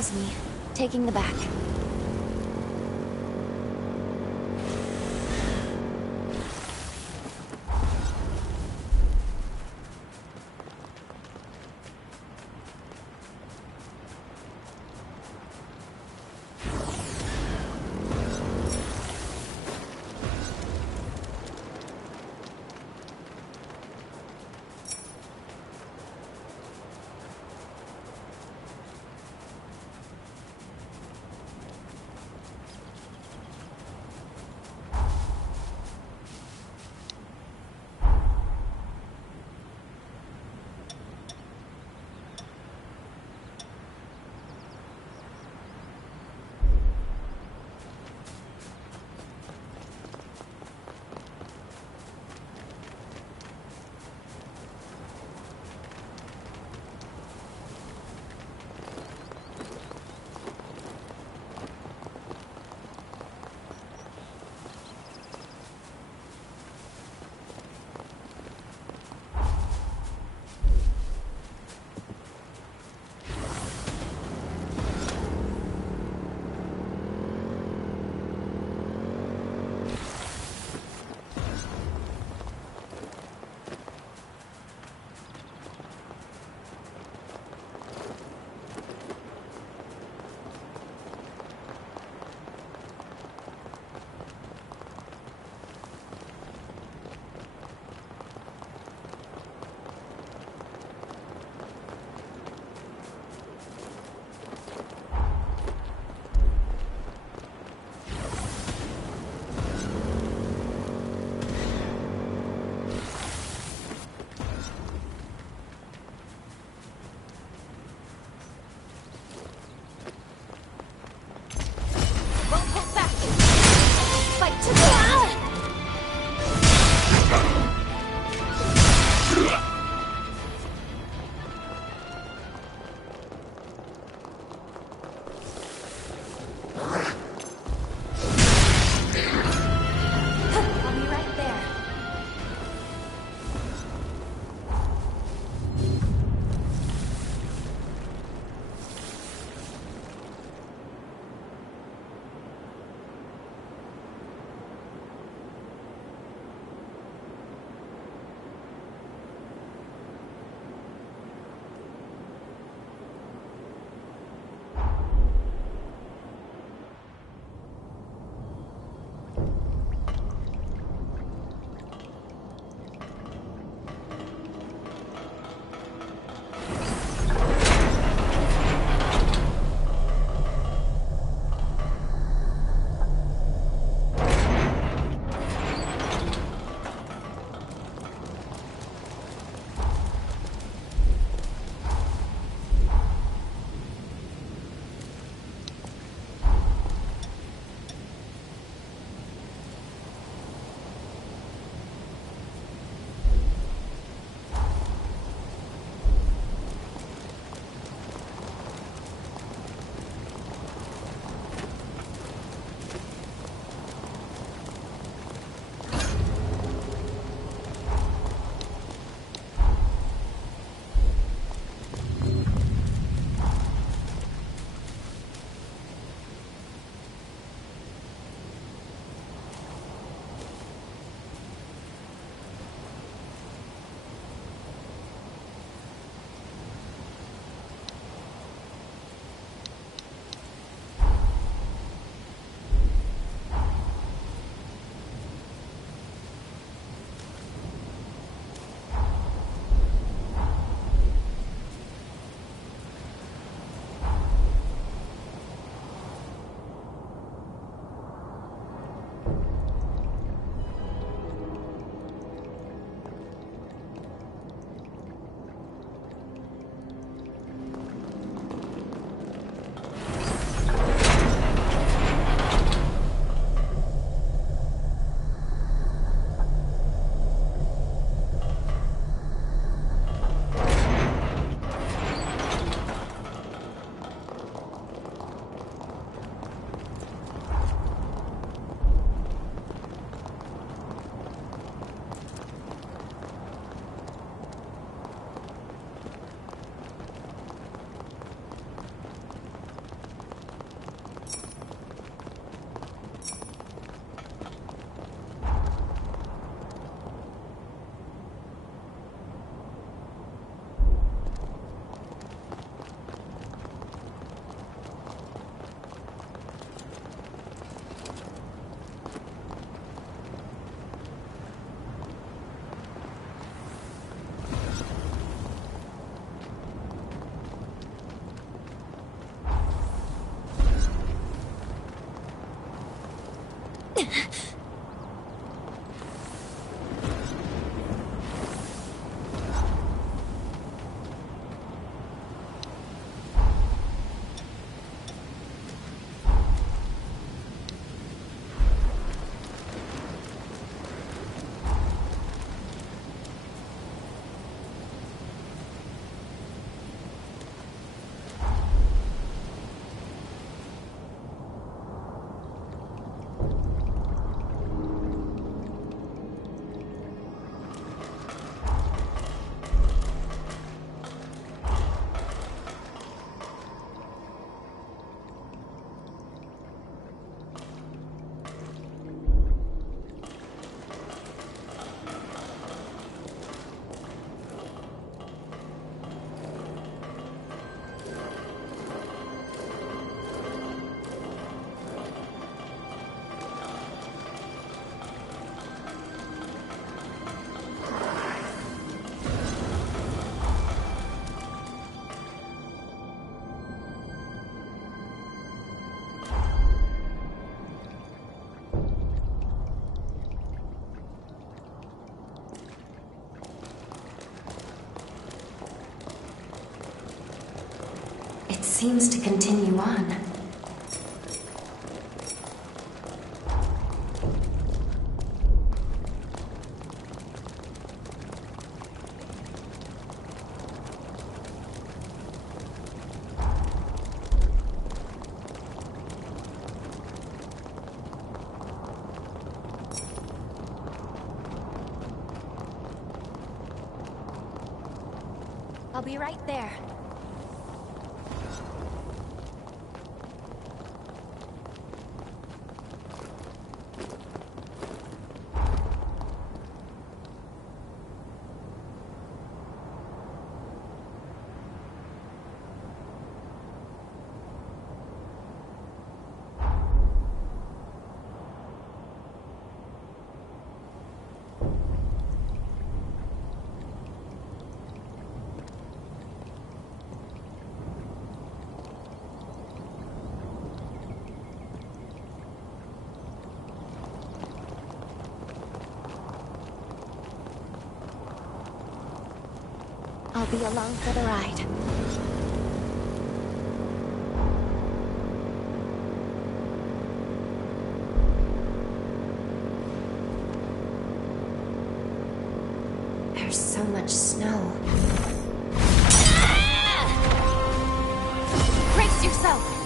Excuse me. Taking the back. It seems to continue on. I'll be right there. I'll be along for the ride. There's so much snow. Brace yourself!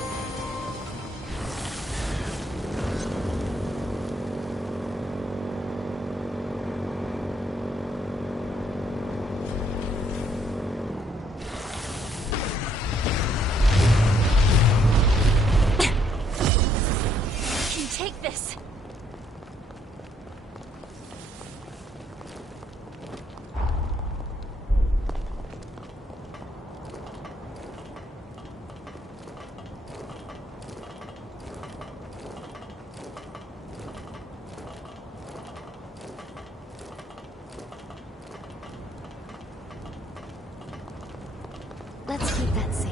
Take this. Let's keep that safe.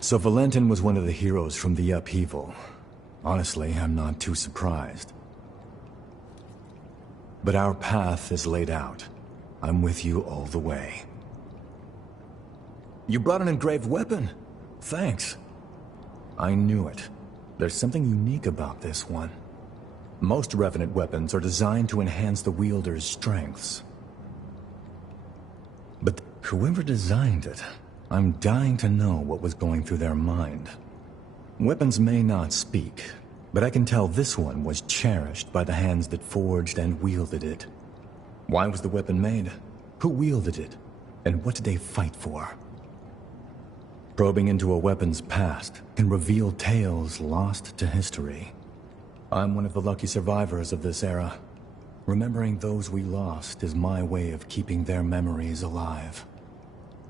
So Valentin was one of the heroes from the upheaval. Honestly, I'm not too surprised. But our path is laid out. I'm with you all the way. You brought an engraved weapon. Thanks. I knew it. There's something unique about this one. Most Revenant weapons are designed to enhance the wielder's strengths. But whoever designed it, I'm dying to know what was going through their mind. Weapons may not speak, but I can tell this one was cherished by the hands that forged and wielded it. Why was the weapon made? Who wielded it? And what did they fight for? Probing into a weapon's past can reveal tales lost to history. I'm one of the lucky survivors of this era. Remembering those we lost is my way of keeping their memories alive.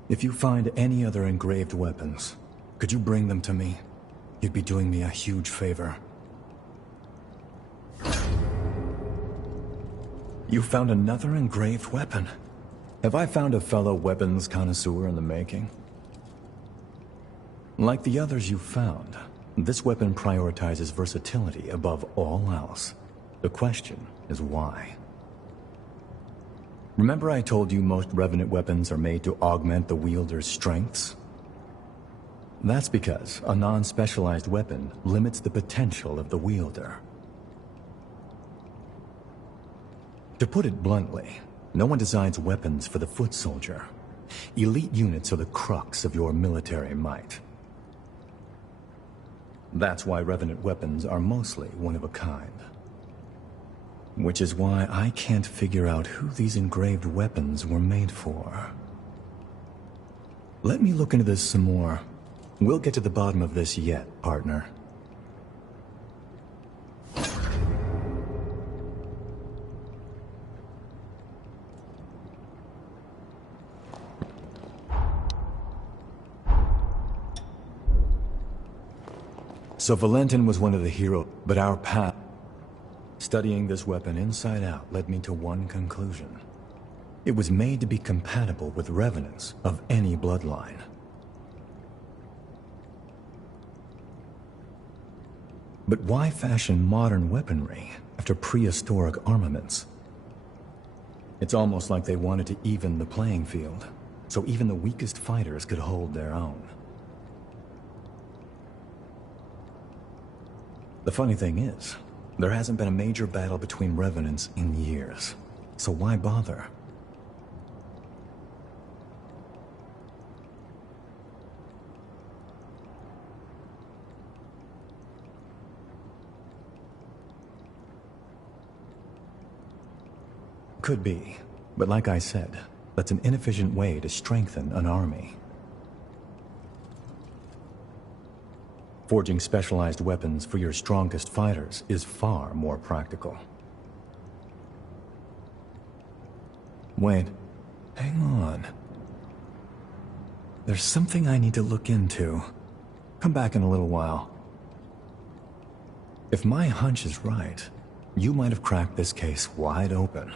If you find any other engraved weapons, could you bring them to me? You'd be doing me a huge favor. You found another engraved weapon. Have I found a fellow weapons connoisseur in the making? Like the others you found, this weapon prioritizes versatility above all else. The question is why? Remember I told you most Revenant weapons are made to augment the wielder's strengths? That's because a non-specialized weapon limits the potential of the wielder. To put it bluntly, no one designs weapons for the foot soldier. Elite units are the crux of your military might. That's why Revenant weapons are mostly one of a kind. Which is why I can't figure out who these engraved weapons were made for. Let me look into this some more. We'll get to the bottom of this yet, partner. So Valentin was one of the heroes, but our path... Studying this weapon inside out led me to one conclusion. It was made to be compatible with revenants of any bloodline. But why fashion modern weaponry after prehistoric armaments? It's almost like they wanted to even the playing field, so even the weakest fighters could hold their own. The funny thing is, there hasn't been a major battle between Revenants in years, so why bother? Could be, but like I said, that's an inefficient way to strengthen an army. Forging specialized weapons for your strongest fighters is far more practical. Wait, hang on. There's something I need to look into. Come back in a little while. If my hunch is right, you might have cracked this case wide open.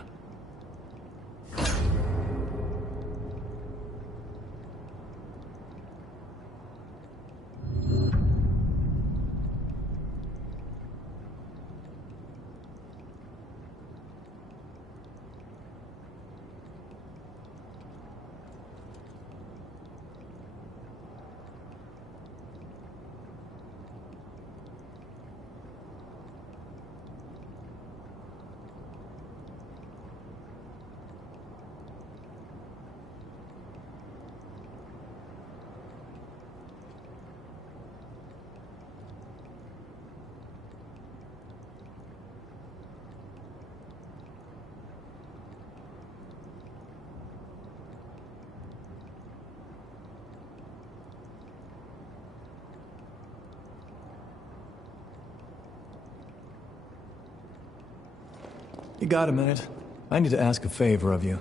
You got a minute? I need to ask a favor of you.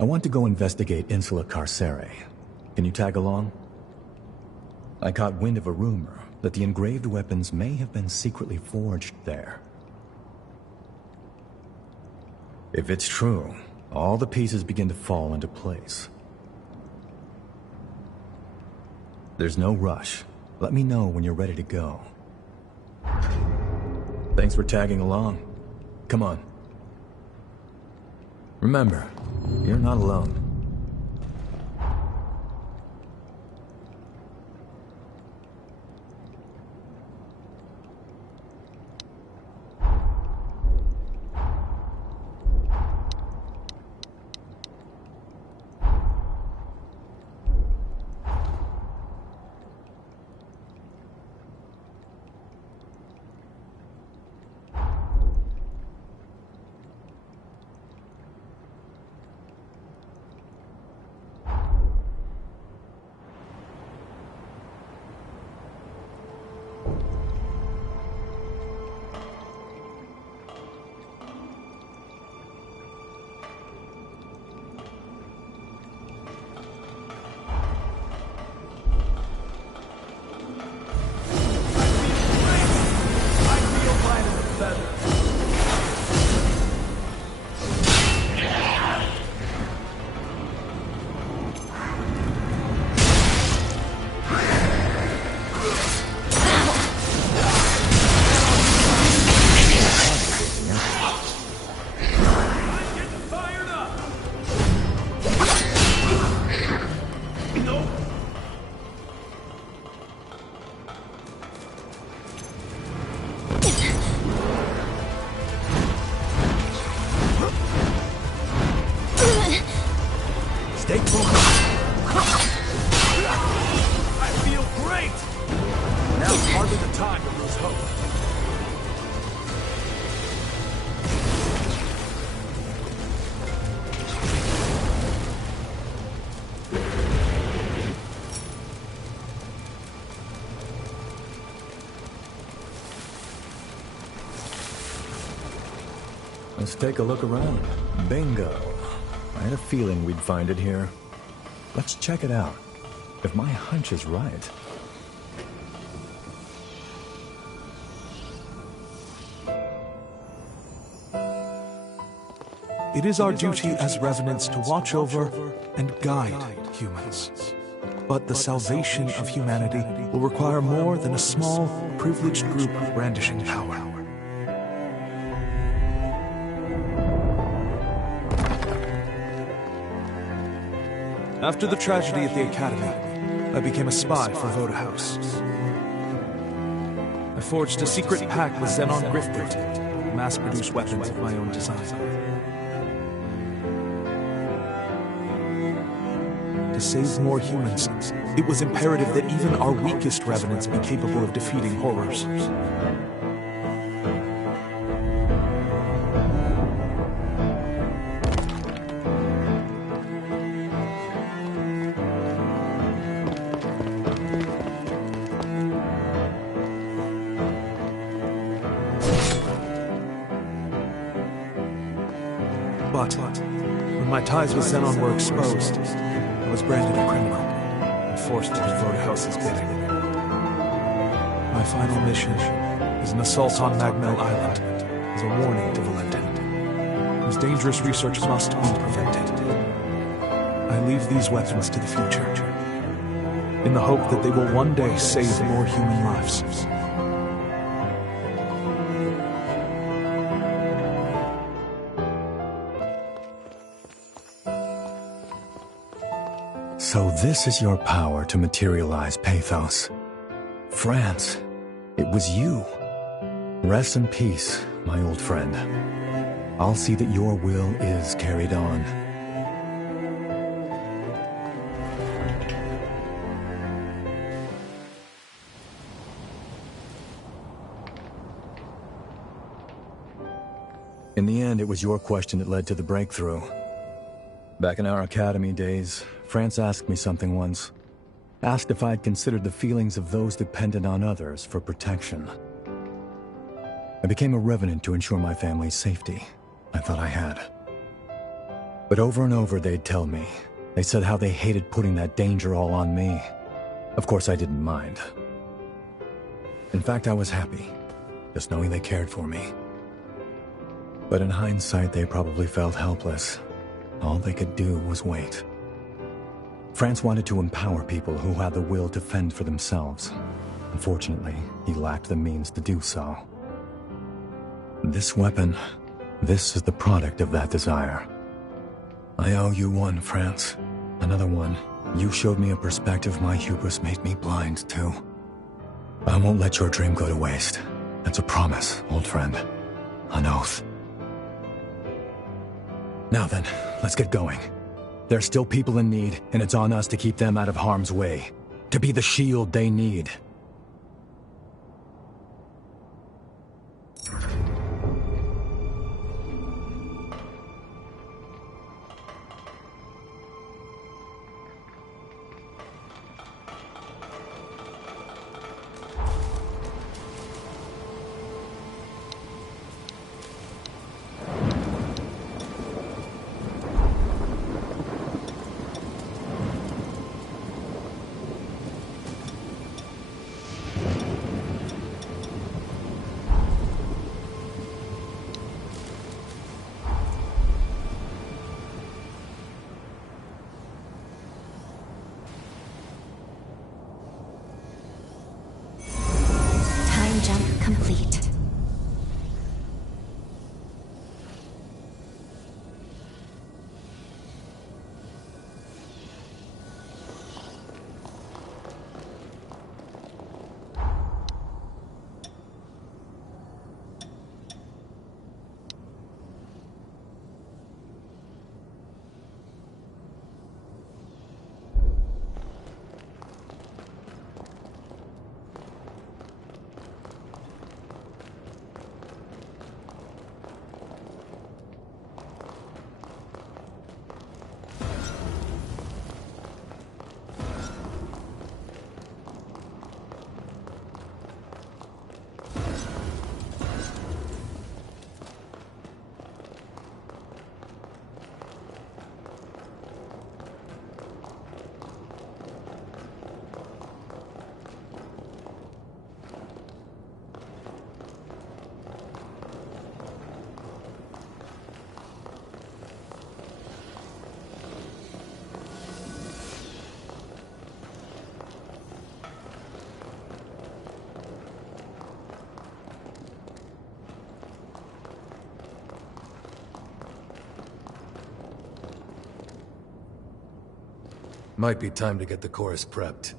I want to go investigate Insula Carcere. Can you tag along? I caught wind of a rumor that the engraved weapons may have been secretly forged there. If it's true, all the pieces begin to fall into place. There's no rush. Let me know when you're ready to go. Thanks for tagging along. Come on. Remember, you're not alone. Let's take a look around. Bingo. I had a feeling we'd find it here. Let's check it out. If my hunch is right... It is our duty as revenants to watch over and guide humans. But the salvation of humanity will require more than a small, privileged group brandishing power. After the tragedy at the Academy, I became a spy for Voda House. I forged a secret pact with Xenon Griftert to mass-produce weapons of my own design. To save more humans, it was imperative that even our weakest revenants be capable of defeating horrors. But when my ties with Xenon were exposed, I was branded a criminal and forced to do Voda House's bidding. My final mission is an assault on Magmel Island as a warning to Valentin, whose dangerous research must be prevented. I leave these weapons to the future, in the hope that they will one day save more human lives. So this is your power to materialize Pathos. France, it was you. Rest in peace, my old friend. I'll see that your will is carried on. In the end, it was your question that led to the breakthrough. Back in our academy days, France asked me something once. Asked if I'd considered the feelings of those dependent on others for protection. I became a revenant to ensure my family's safety. I thought I had. But over and over they'd tell me. They said how they hated putting that danger all on me. Of course I didn't mind. In fact, I was happy, just knowing they cared for me. But in hindsight, they probably felt helpless. All they could do was wait. France wanted to empower people who had the will to fend for themselves. Unfortunately, he lacked the means to do so. This weapon, this is the product of that desire. I owe you one, France. Another one. You showed me a perspective my hubris made me blind to. I won't let your dream go to waste. That's a promise, old friend. An oath. Now then, let's get going. There's still people in need, and it's on us to keep them out of harm's way. To be the shield they need. Might be time to get the chorus prepped.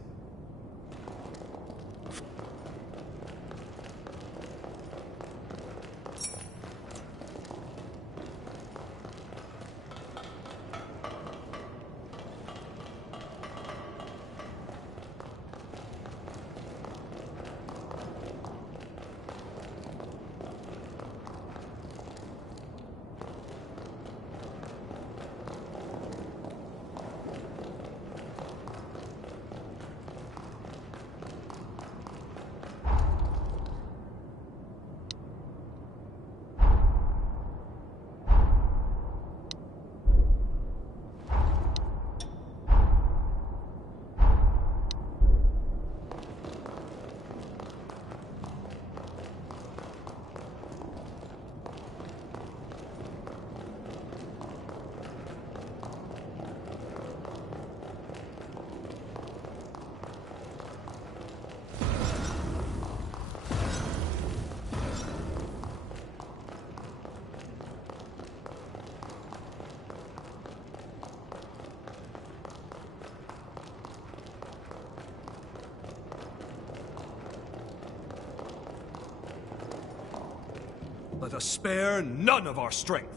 Let us spare none of our strength.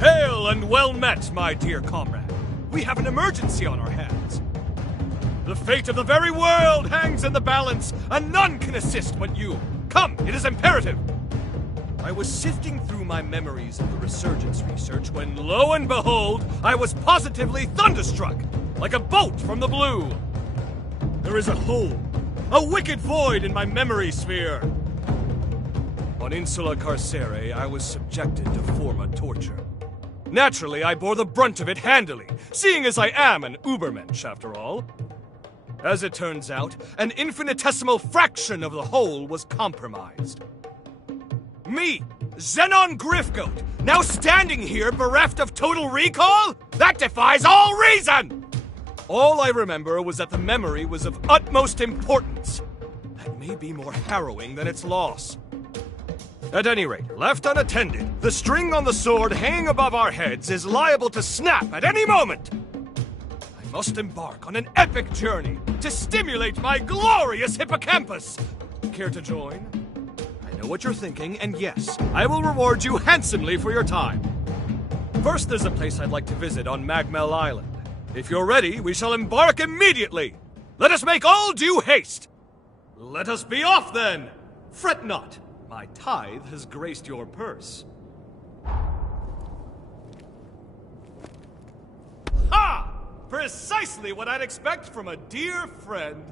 Hail and well met, my dear comrade. We have an emergency on our hands. The fate of the very world hangs in the balance, and none can assist but you. Come, it is imperative. I was sifting through my memories of the Resurgence research when, lo and behold, I was positively thunderstruck, like a bolt from the blue. There is a hole, a wicked void in my memory sphere. On Insula Carcere, I was subjected to Forma torture. Naturally, I bore the brunt of it handily, seeing as I am an Ubermensch, after all. As it turns out, an infinitesimal fraction of the whole was compromised. Me, Xenon Grifgoat, now standing here bereft of total recall? That defies all reason! All I remember was that the memory was of utmost importance. That may be more harrowing than its loss. At any rate, left unattended, the string on the sword hanging above our heads is liable to snap at any moment. I must embark on an epic journey to stimulate my glorious hippocampus. Care to join? I know what you're thinking, and yes, I will reward you handsomely for your time. First, there's a place I'd like to visit on Magmel Island. If you're ready, we shall embark immediately. Let us make all due haste. Let us be off, then. Fret not. My tithe has graced your purse. Ha! Precisely what I'd expect from a dear friend.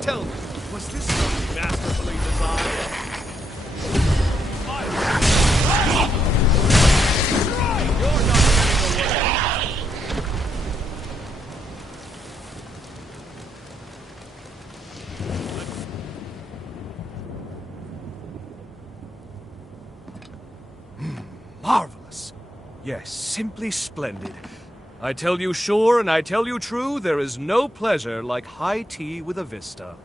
Tell me, was this so masterfully designed? You're not getting away! Marvelous! Yes, simply splendid. I tell you sure, and I tell you true, there is no pleasure like high tea with a vista.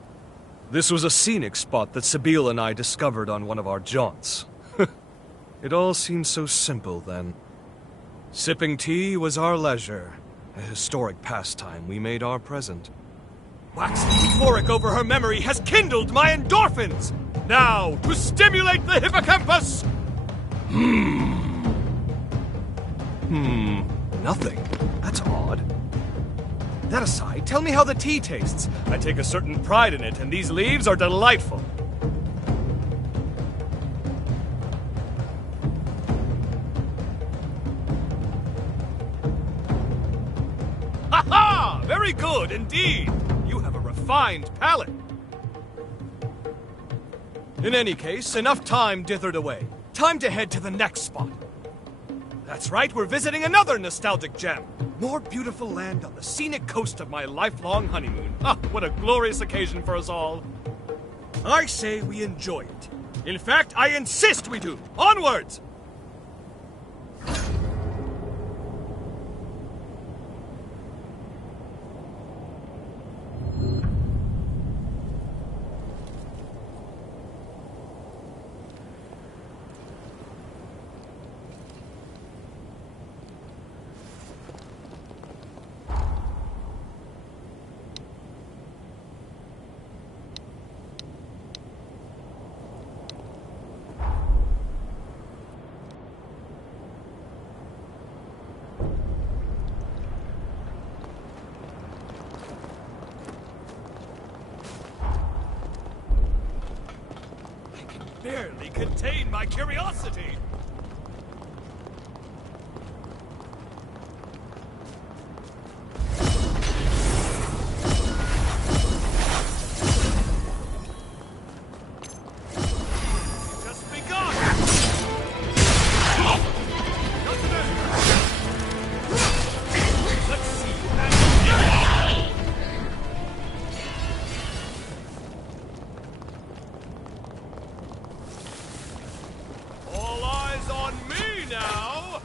This was a scenic spot that Sebille and I discovered on one of our jaunts. It all seemed so simple then. Sipping tea was our leisure, a historic pastime we made our present. Waxing euphoric over her memory has kindled my endorphins! Now, to stimulate the hippocampus! Nothing. That's odd. That aside, tell me how the tea tastes. I take a certain pride in it, and these leaves are delightful. Ha ha! Very good indeed. You have a refined palate. In any case, enough time dithered away. Time to head to the next spot. That's right, we're visiting another nostalgic gem. More beautiful land on the scenic coast of my lifelong honeymoon. Ah, what a glorious occasion for us all. I say we enjoy it. In fact, I insist we do. Onwards! Barely contain my curiosity. Just begun. Let's see that. All eyes on me now!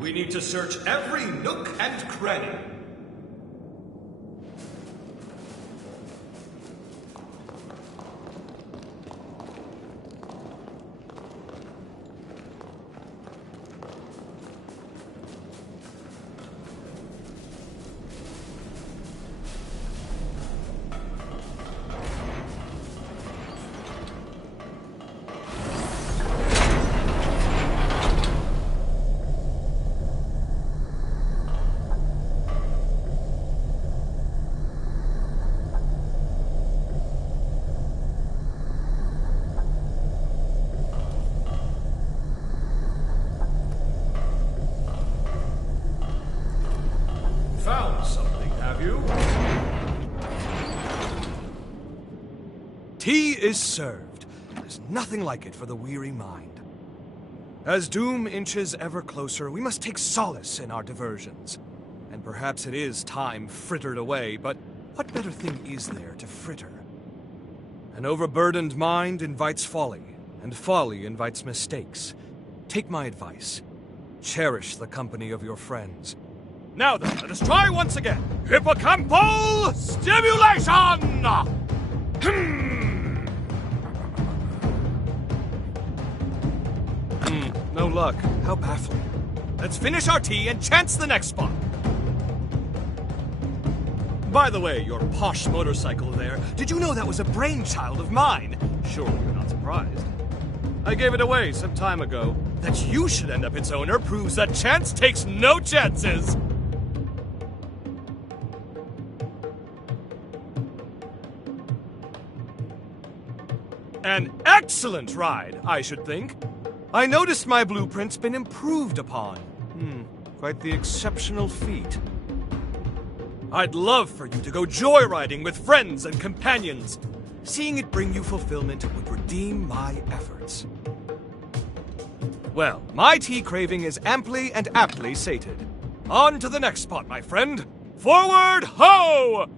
We need to search every nook and cranny. Found something, have you? Tea is served. There's nothing like it for the weary mind. As doom inches ever closer, we must take solace in our diversions. And perhaps it is time frittered away, but what better thing is there to fritter? An overburdened mind invites folly, and folly invites mistakes. Take my advice. Cherish the company of your friends. Now then, let us try once again. Hippocampal stimulation! No luck. How baffling. Let's finish our tea and chance the next spot. By the way, your posh motorcycle there, did you know that was a brainchild of mine? Surely you're not surprised. I gave it away some time ago. That you should end up its owner proves that chance takes no chances. An excellent ride, I should think. I noticed my blueprint's been improved upon. Quite the exceptional feat. I'd love for you to go joyriding with friends and companions. Seeing it bring you fulfillment would redeem my efforts. Well, my tea craving is amply and aptly sated. On to the next spot, my friend. Forward, ho!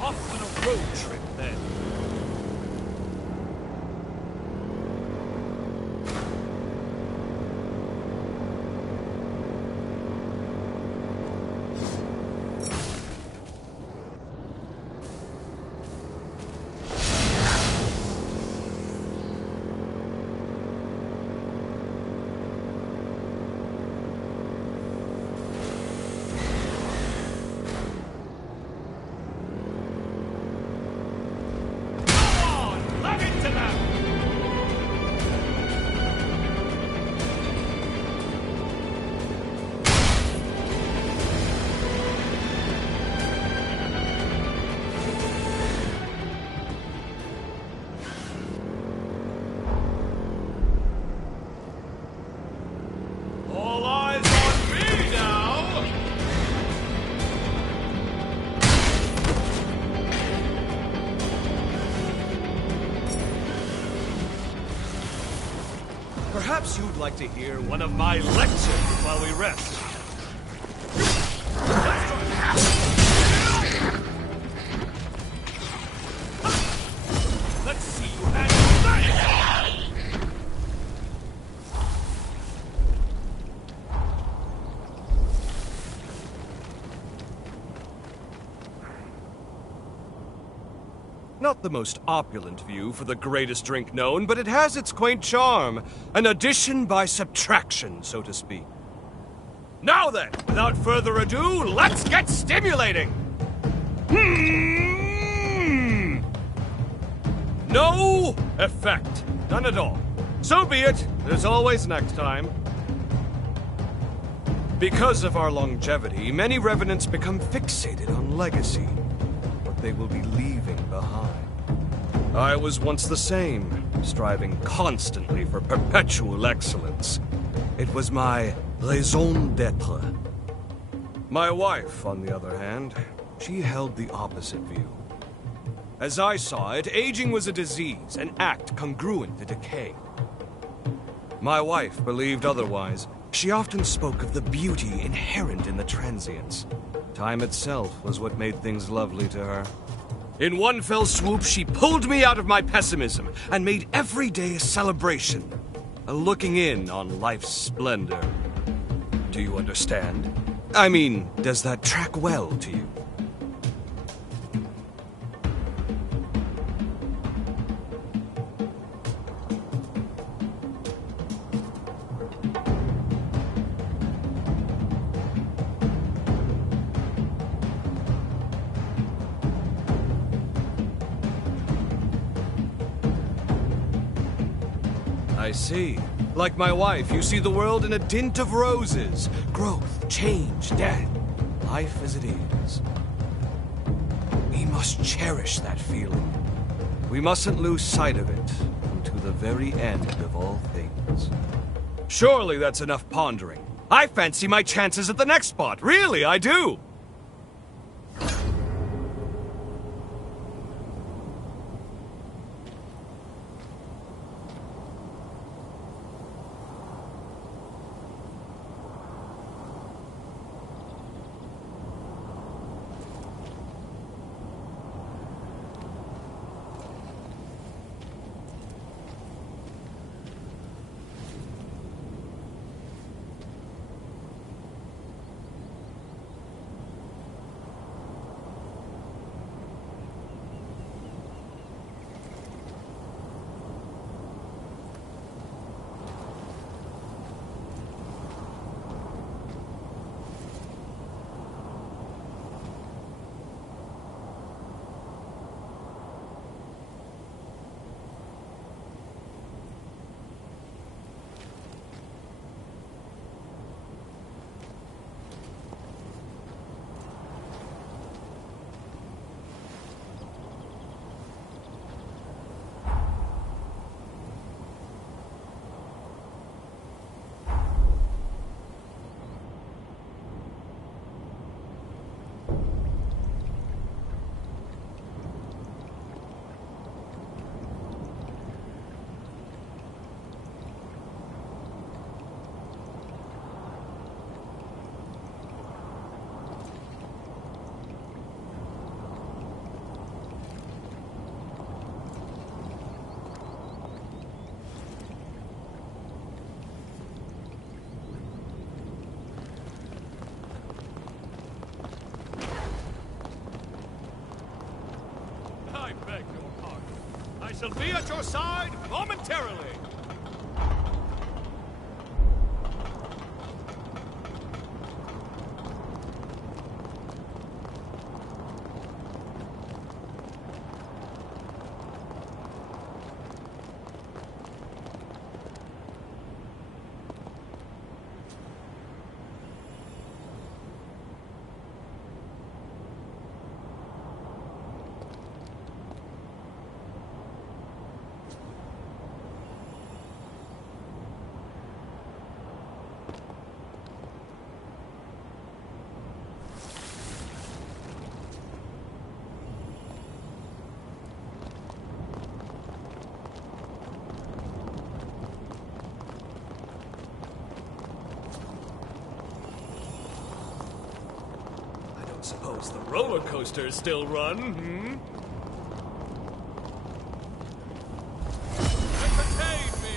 Off on a road trip, then. Perhaps you'd like to hear one of my lectures while we rest. Let's see you handle that! Not the most opulent view for the greatest drink known, but it has its quaint charm. An addition by subtraction, so to speak. Now then, without further ado, let's get stimulating! No effect. None at all. So be it. There's always next time. Because of our longevity, many revenants become fixated on legacy. What they will be leaving behind. I was once the same, striving constantly for perpetual excellence. It was my raison d'être. My wife, on the other hand, she held the opposite view. As I saw it, aging was a disease, an act congruent to decay. My wife believed otherwise, She often spoke of the beauty inherent in the transience. Time itself was what made things lovely to her. In one fell swoop, she pulled me out of my pessimism and made every day a celebration, a looking in on life's splendor. Do you understand? I mean, does that track well to you? I see. Like my wife, you see the world in a tint of roses. Growth, change, death. Life as it is. We must cherish that feeling. We mustn't lose sight of it unto the very end of all things. Surely that's enough pondering. I fancy my chances at the next spot. Really, I do. I beg your pardon. I shall be at your side momentarily. Suppose the roller coasters still run, hmm? Entertain me!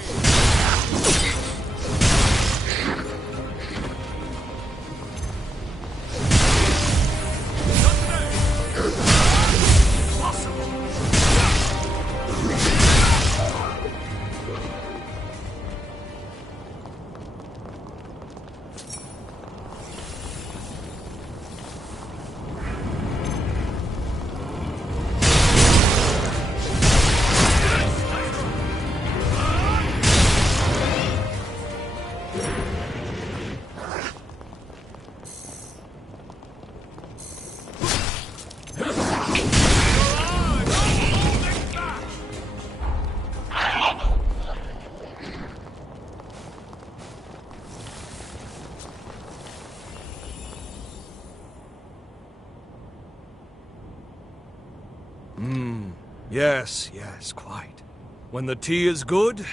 Yes, quite. When the tea is good,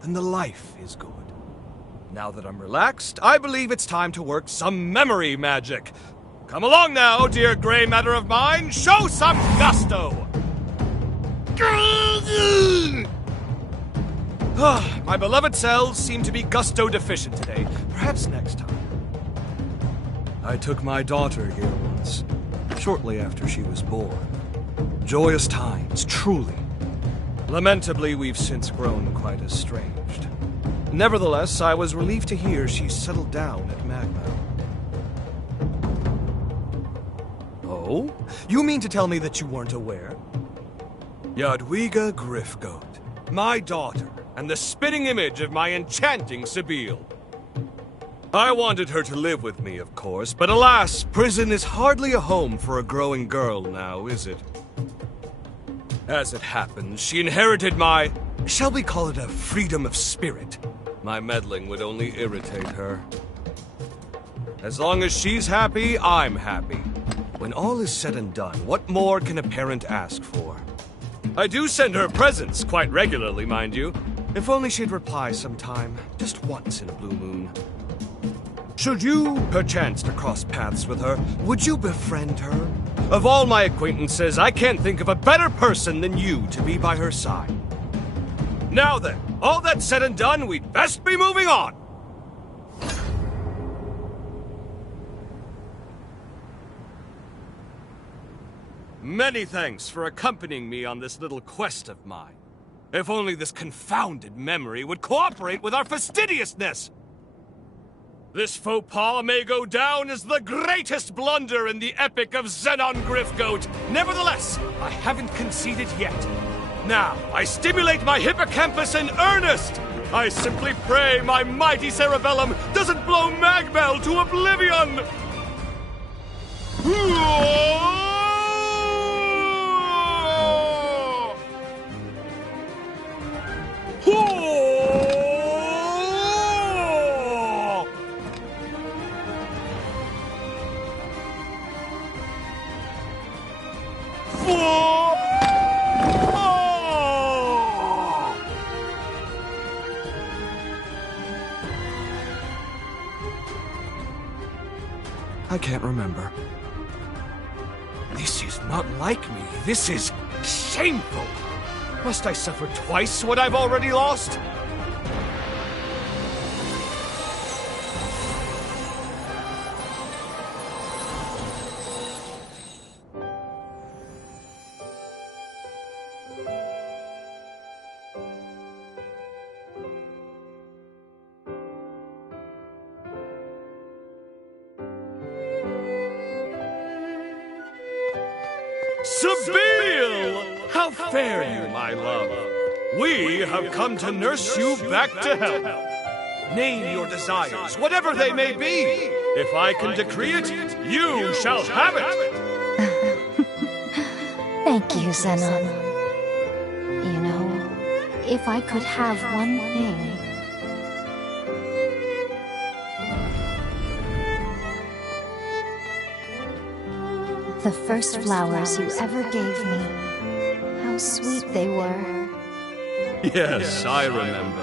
then the life is good. Now that I'm relaxed, I believe it's time to work some memory magic. Come along now, dear gray matter of mine. Show some gusto! My beloved cells seem to be gusto deficient today. Perhaps next time. I took my daughter here once, shortly after she was born. Joyous times, truly. Lamentably, we've since grown quite estranged. Nevertheless, I was relieved to hear she's settled down at Magmel. Oh? You mean to tell me that you weren't aware? Jadwiga Grifgoat, my daughter, and the spitting image of my enchanting Sebille. I wanted her to live with me, of course, but alas, prison is hardly a home for a growing girl now, is it? As it happens, she inherited my, shall we call it a freedom of spirit? My meddling would only irritate her. As long as she's happy, I'm happy. When all is said and done, what more can a parent ask for? I do send her presents quite regularly, mind you. If only she'd reply sometime, just once in a blue moon. Should you, perchance, to cross paths with her, would you befriend her? Of all my acquaintances, I can't think of a better person than you to be by her side. Now then, all that said and done, we'd best be moving on! Many thanks for accompanying me on this little quest of mine. If only this confounded memory would cooperate with our fastidiousness! This faux pas may go down as the greatest blunder in the epic of Xenon Grifgoat. Nevertheless, I haven't conceded yet. Now, I stimulate my hippocampus in earnest! I simply pray my mighty cerebellum doesn't blow Magmel to oblivion! I can't remember. This is not like me. This is shameful. Must I suffer twice what I've already lost? Sebille! How fare you, my love? We have come to nurse you back to health. Name your desires, whatever they may be. If I can decree it, you shall have it. Thank you, Xenon. You know, if I could have one thing... The first flowers you ever gave me. How sweet they were. Yes, I remember.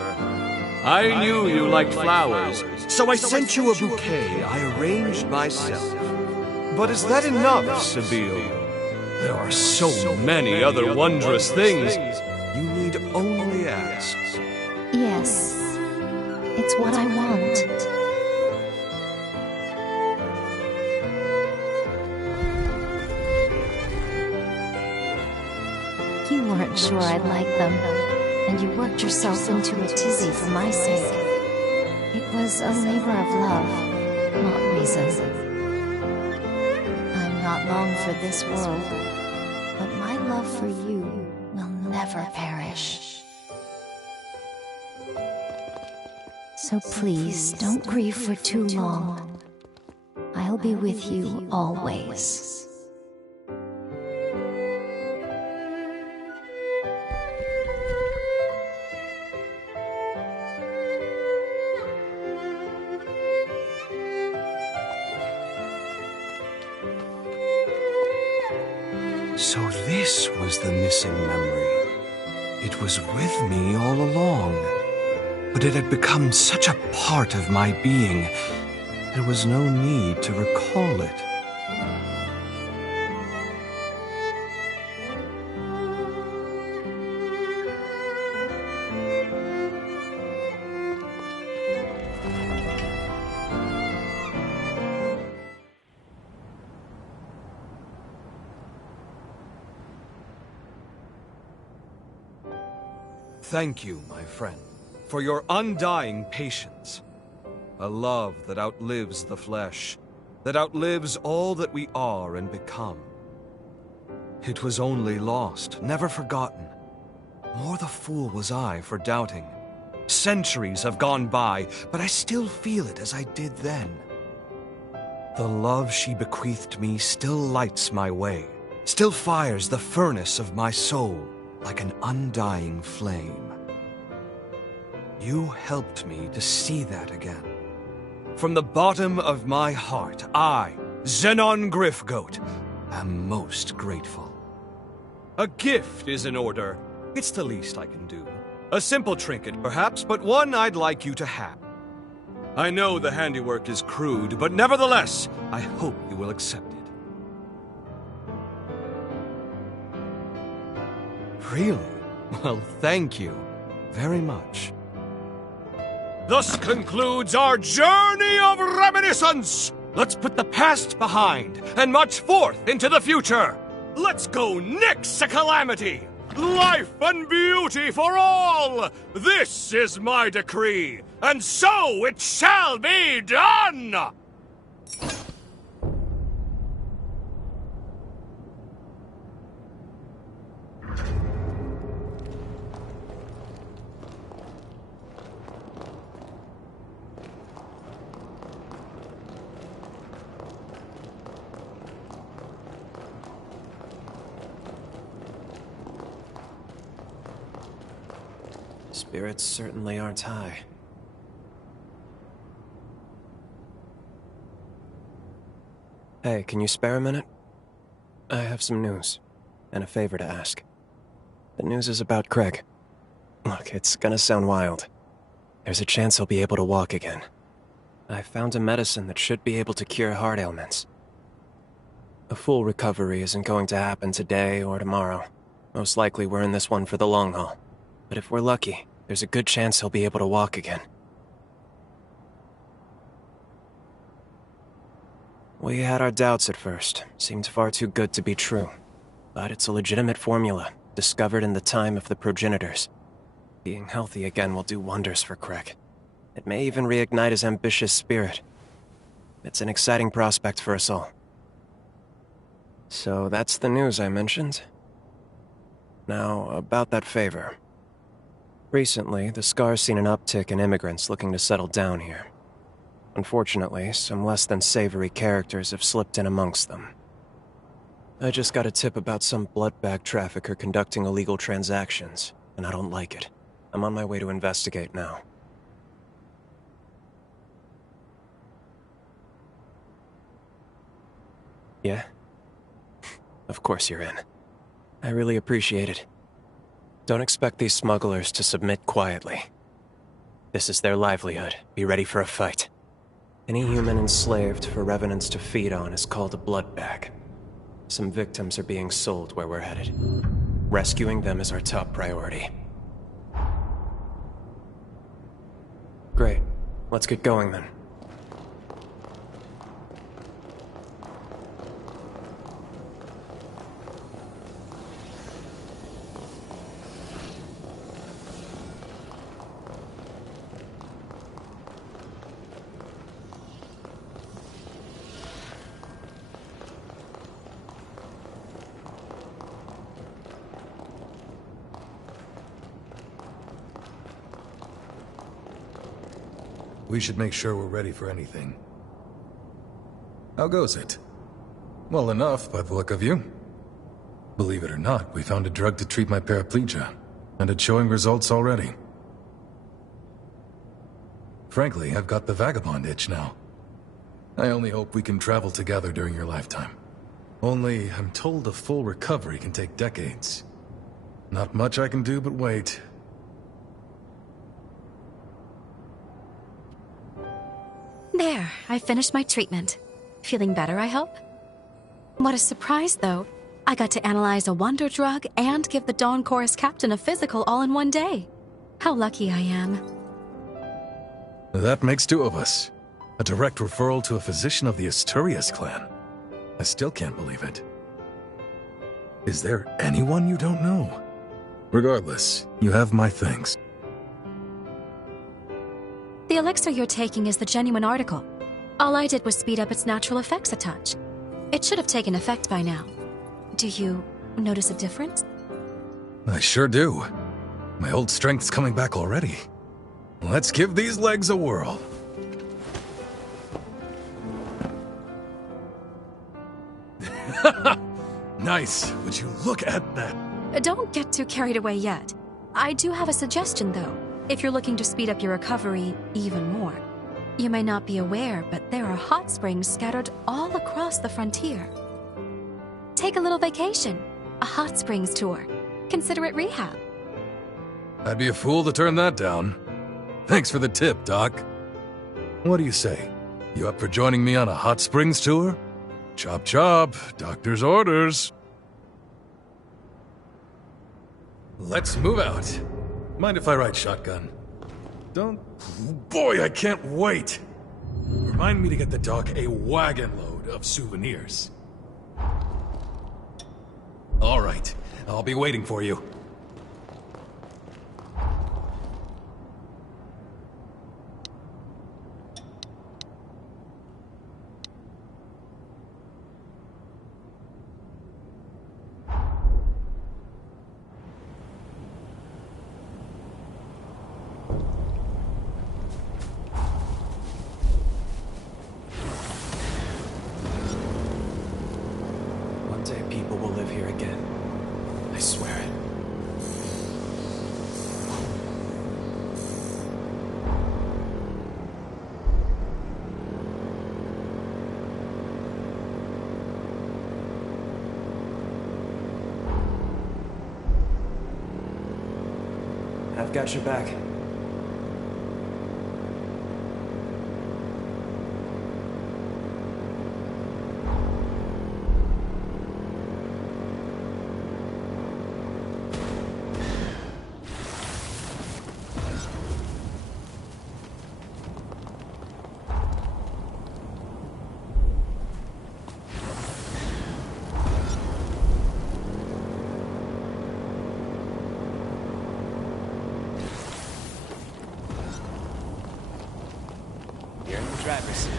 I knew you liked flowers, so I sent you a bouquet I arranged myself. But is that enough, Sebille? There are so many other wondrous things. You need only ask. Yes, it's what I want. You weren't sure I'd like them, and you worked yourself into a tizzy for my sake. It was a labor of love, not reason. I'm not long for this world, but my love for you will never perish. So please, don't grieve for too long. I'll be with you always. So this was the missing memory. It was with me all along. but it had become such a part of my being, there was no need to recall it. Thank you, my friend, for your undying patience. A love that outlives the flesh, that outlives all that we are and become. It was only lost, never forgotten. More the fool was I for doubting. Centuries have gone by, but I still feel it as I did then. The love she bequeathed me still lights my way, still fires the furnace of my soul like an undying flame. You helped me to see that again. From the bottom of my heart, I, Xenon Grifgoat, am most grateful. A gift is in order. It's the least I can do. A simple trinket, perhaps, but one I'd like you to have. I know the handiwork is crude, but nevertheless, I hope you will accept it. Really? Well, thank you very much. Thus concludes our journey of reminiscence! Let's put the past behind and march forth into the future! Let's go nix a calamity! Life and beauty for all! This is my decree, and so it shall be done! Spirits certainly aren't high. Hey, can you spare a minute? I have some news, and a favor to ask. The news is about Craig. Look, it's gonna sound wild. There's a chance he'll be able to walk again. I found a medicine that should be able to cure heart ailments. A full recovery isn't going to happen today or tomorrow. Most likely we're in this one for the long haul. But if we're lucky, there's a good chance he'll be able to walk again. We had our doubts at first. Seemed far too good to be true. But it's a legitimate formula, discovered in the time of the progenitors. Being healthy again will do wonders for Craig. It may even reignite his ambitious spirit. It's an exciting prospect for us all. So that's the news I mentioned. Now, about that favor. Recently, the Scar's seen an uptick in immigrants looking to settle down here. Unfortunately, some less than savory characters have slipped in amongst them. I just got a tip about some blood bag trafficker conducting illegal transactions, and I don't like it. I'm on my way to investigate now. Yeah? Of course you're in. I really appreciate it. Don't expect these smugglers to submit quietly. This is their livelihood. Be ready for a fight. Any human enslaved for revenants to feed on is called a blood bag. Some victims are being sold where we're headed. Rescuing them is our top priority. Great. Let's get going then. We should make sure we're ready for anything. How goes it? Well enough, by the look of you. Believe it or not, we found a drug to treat my paraplegia, and it's showing results already. Frankly, I've got the vagabond itch now. I only hope we can travel together during your lifetime. Only, I'm told a full recovery can take decades. Not much I can do but wait. I finished my treatment. Feeling better, I hope? What a surprise, though. I got to analyze a wonder drug and give the Dawn Chorus captain a physical all in one day. How lucky I am. That makes two of us. A direct referral to a physician of the Asturias clan. I still can't believe it. Is there anyone you don't know? Regardless, you have my thanks. The elixir you're taking is the genuine article. All I did was speed up its natural effects a touch. It should have taken effect by now. Do you notice a difference? I sure do. My old strength's coming back already. Let's give these legs a whirl. Nice. Would you look at that? Don't get too carried away yet. I do have a suggestion, though, if you're looking to speed up your recovery even more. You may not be aware, but there are hot springs scattered all across the frontier. Take a little vacation, a hot springs tour. Consider it rehab. I'd be a fool to turn that down. Thanks for the tip, Doc. What do you say? You up for joining me on a hot springs tour? Chop chop, doctor's orders. Let's move out. Mind if I ride shotgun? Don't... Boy, I can't wait! Remind me to get the doc a wagon load of souvenirs. All right, I'll be waiting for you. One day people will live here again. I swear it. I've got your back. You're in the driver's seat.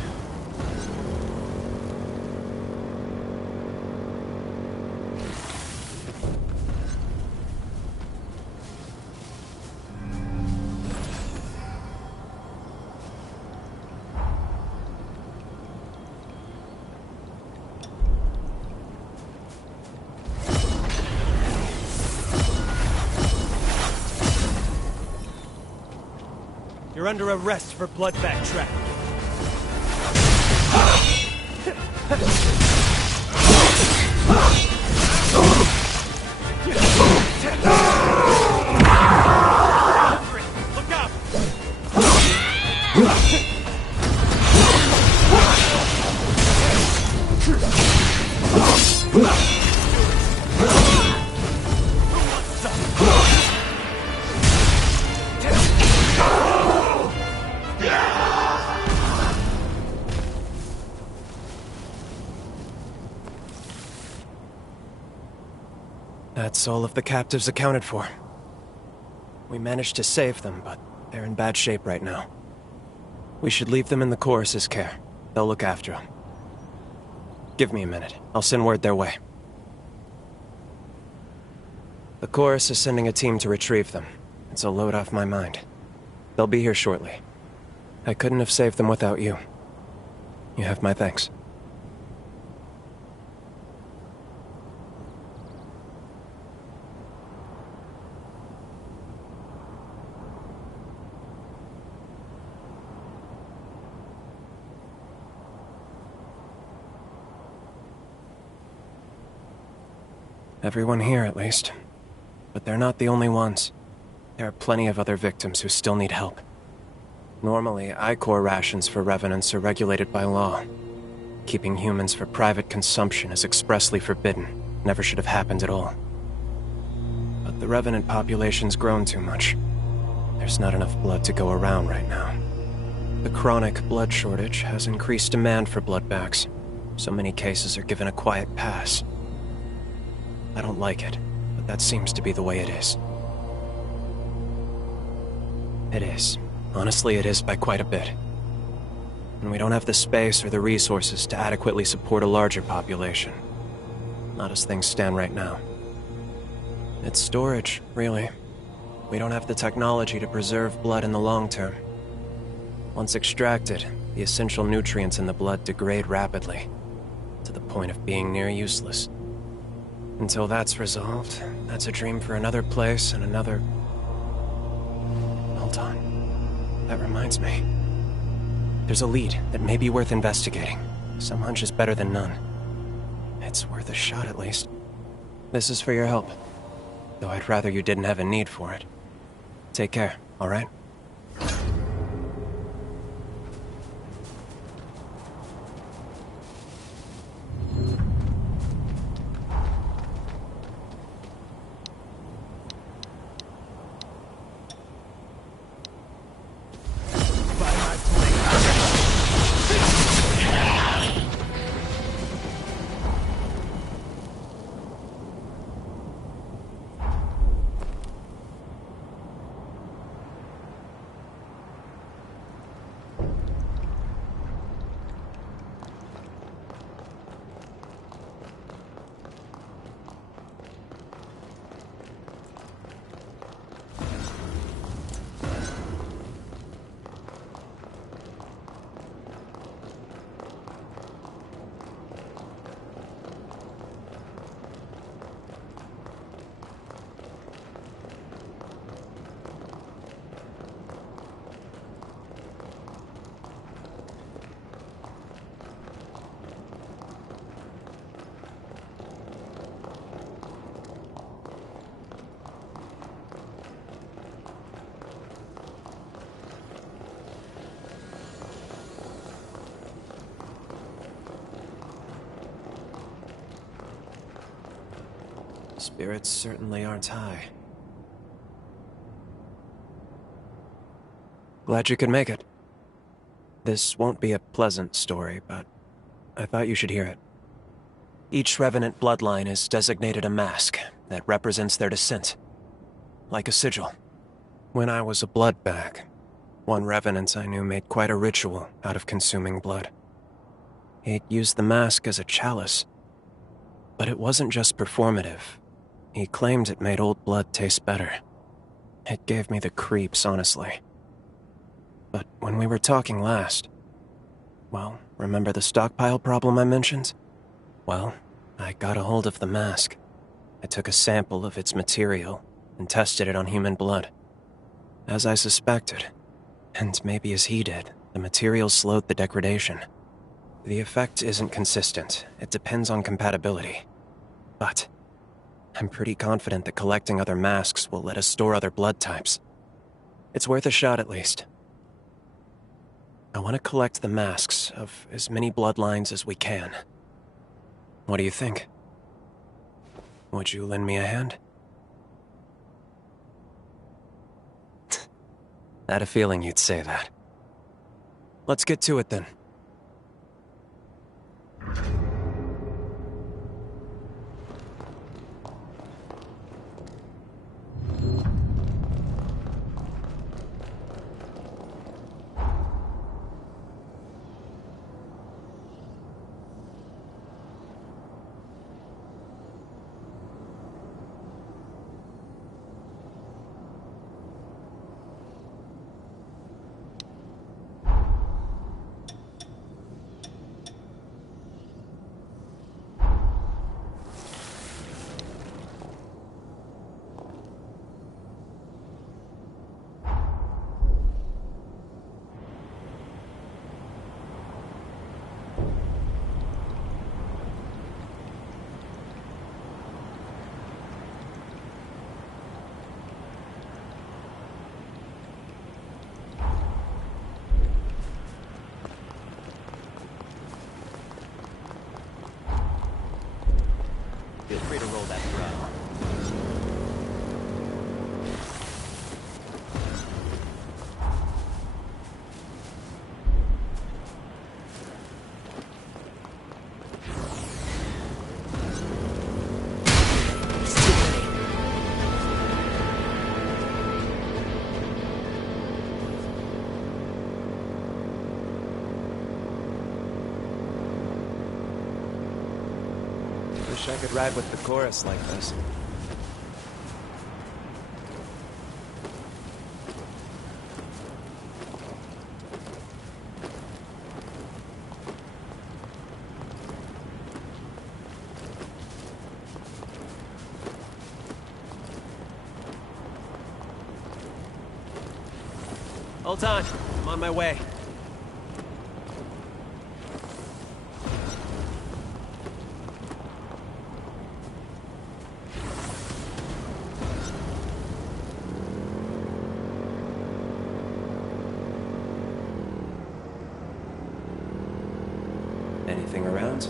You're under arrest for blood bag trafficking. Look out! That's all of the captives accounted for. We managed to save them, but they're in bad shape right now. We should leave them in the chorus's care. They'll look after them. Give me a minute. I'll send word their way. The chorus is sending a team to retrieve them. It's a load off my mind. They'll be here shortly. I couldn't have saved them without you. You have my thanks. Everyone here, at least. But they're not the only ones. There are plenty of other victims who still need help. Normally, Ichor rations for Revenants are regulated by law. Keeping humans for private consumption is expressly forbidden. Never should have happened at all. But the Revenant population's grown too much. There's not enough blood to go around right now. The chronic blood shortage has increased demand for blood bags. So many cases are given a quiet pass. I don't like it, but that seems to be the way it is. It is. Honestly, it is by quite a bit. And we don't have the space or the resources to adequately support a larger population. Not as things stand right now. It's storage, really. We don't have the technology to preserve blood in the long term. Once extracted, the essential nutrients in the blood degrade rapidly, to the point of being near useless. Until that's resolved, that's a dream for another place and another... Hold on. That reminds me. There's a lead that may be worth investigating. Some hunch is better than none. It's worth a shot at least. This is for your help. Though I'd rather you didn't have a need for it. Take care, alright? Spirits certainly aren't high. Glad you could make it. This won't be a pleasant story, but I thought you should hear it. Each Revenant bloodline is designated a mask that represents their descent, like a sigil. When I was a blood bag, one Revenant I knew made quite a ritual out of consuming blood. He'd used the mask as a chalice, but it wasn't just performative. He claimed it made old blood taste better. It gave me the creeps, honestly. But when we were talking last... Well, remember the stockpile problem I mentioned? Well, I got a hold of the mask. I took a sample of its material and tested it on human blood. As I suspected, and maybe as he did, the material slowed the degradation. The effect isn't consistent. It depends on compatibility. But I'm pretty confident that collecting other masks will let us store other blood types. It's worth a shot at least. I want to collect the masks of as many bloodlines as we can. What do you think? Would you lend me a hand? I had a feeling you'd say that. Let's get to it then. Feel free to roll that throw. Wish I could ride with the chorus like this. Hold on, I'm on my way. Anything around?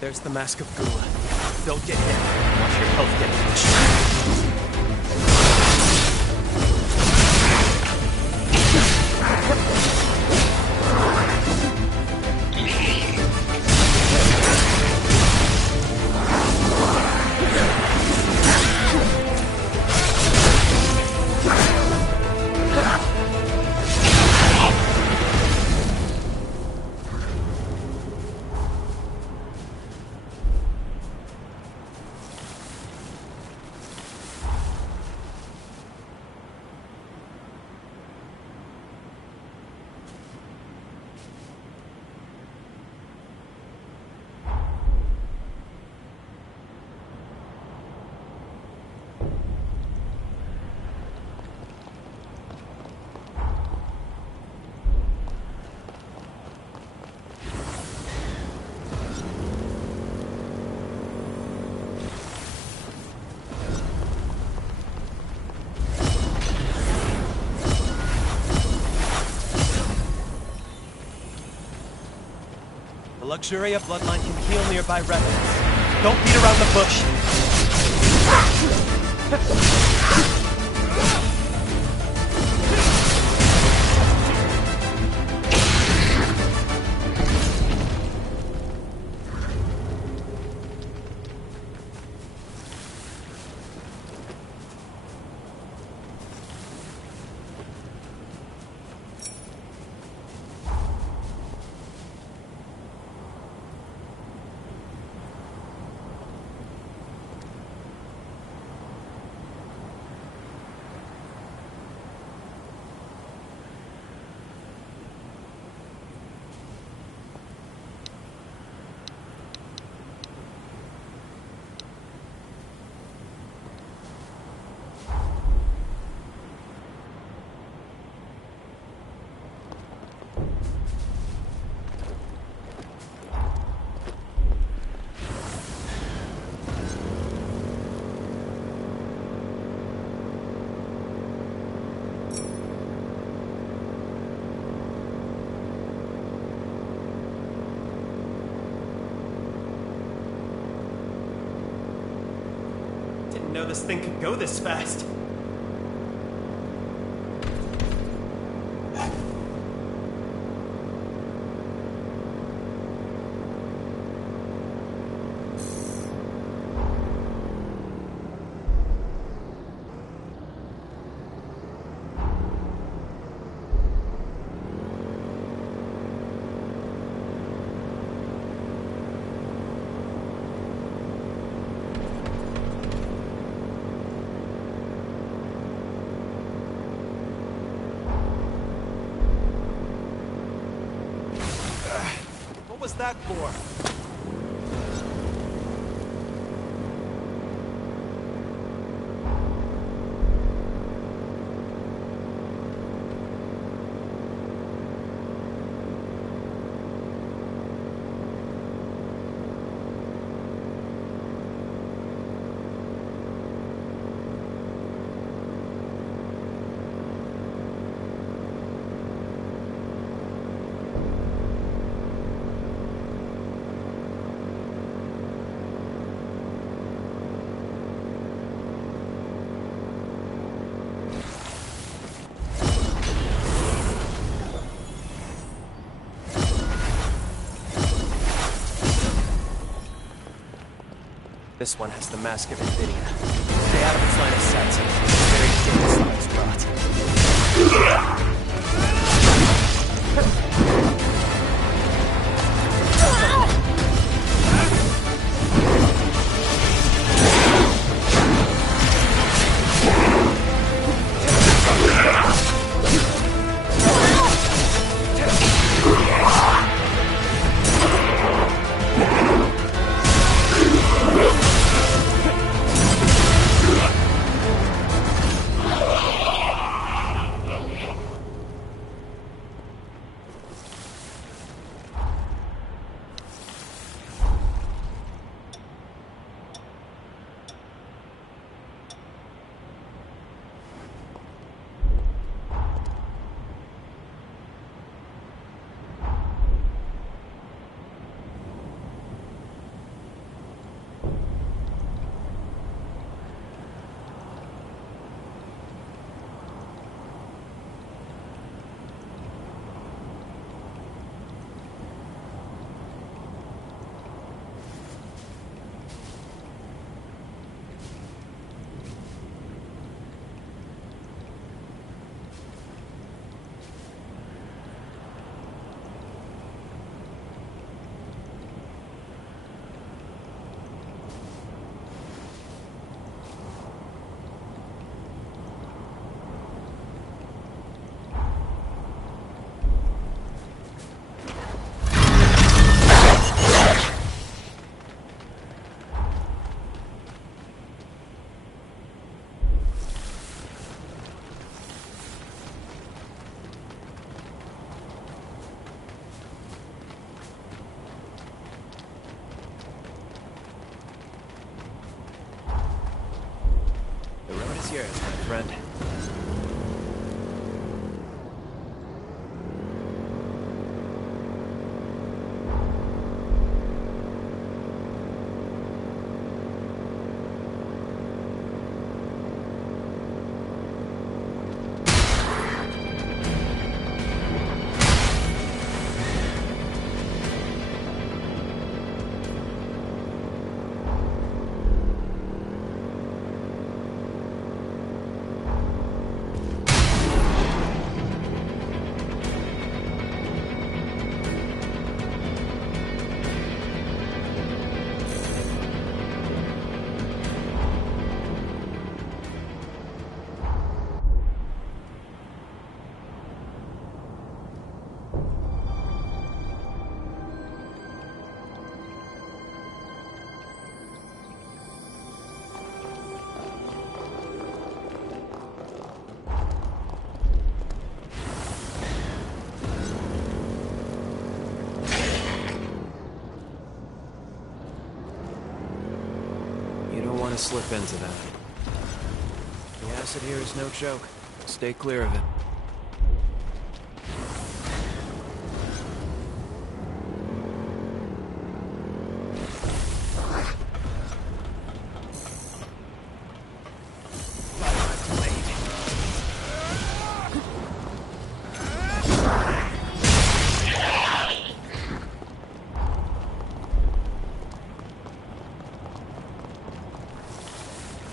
There's the Mask of Gula. Don't get hit. Watch your health get pushed. The Luxuria bloodline can heal nearby residents. Don't beat around the bush. Didn't know this thing could go this fast. What was that for? This one has the mask of Nvidia. Stay out of its line of sight. Very dangerous spot. Yours, my friend. Slip into that. The acid here is no joke. Stay clear of it.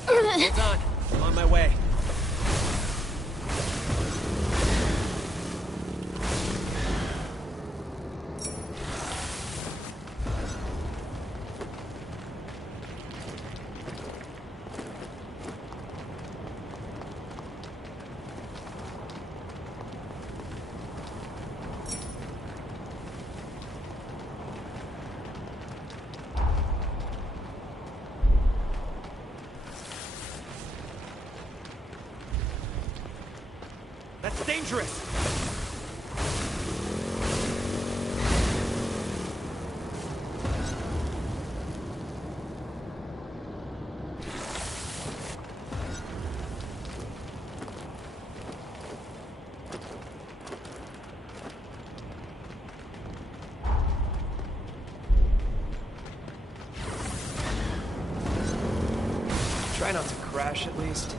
Hold on. I'm on my way. dangerous! Try not to crash, at least.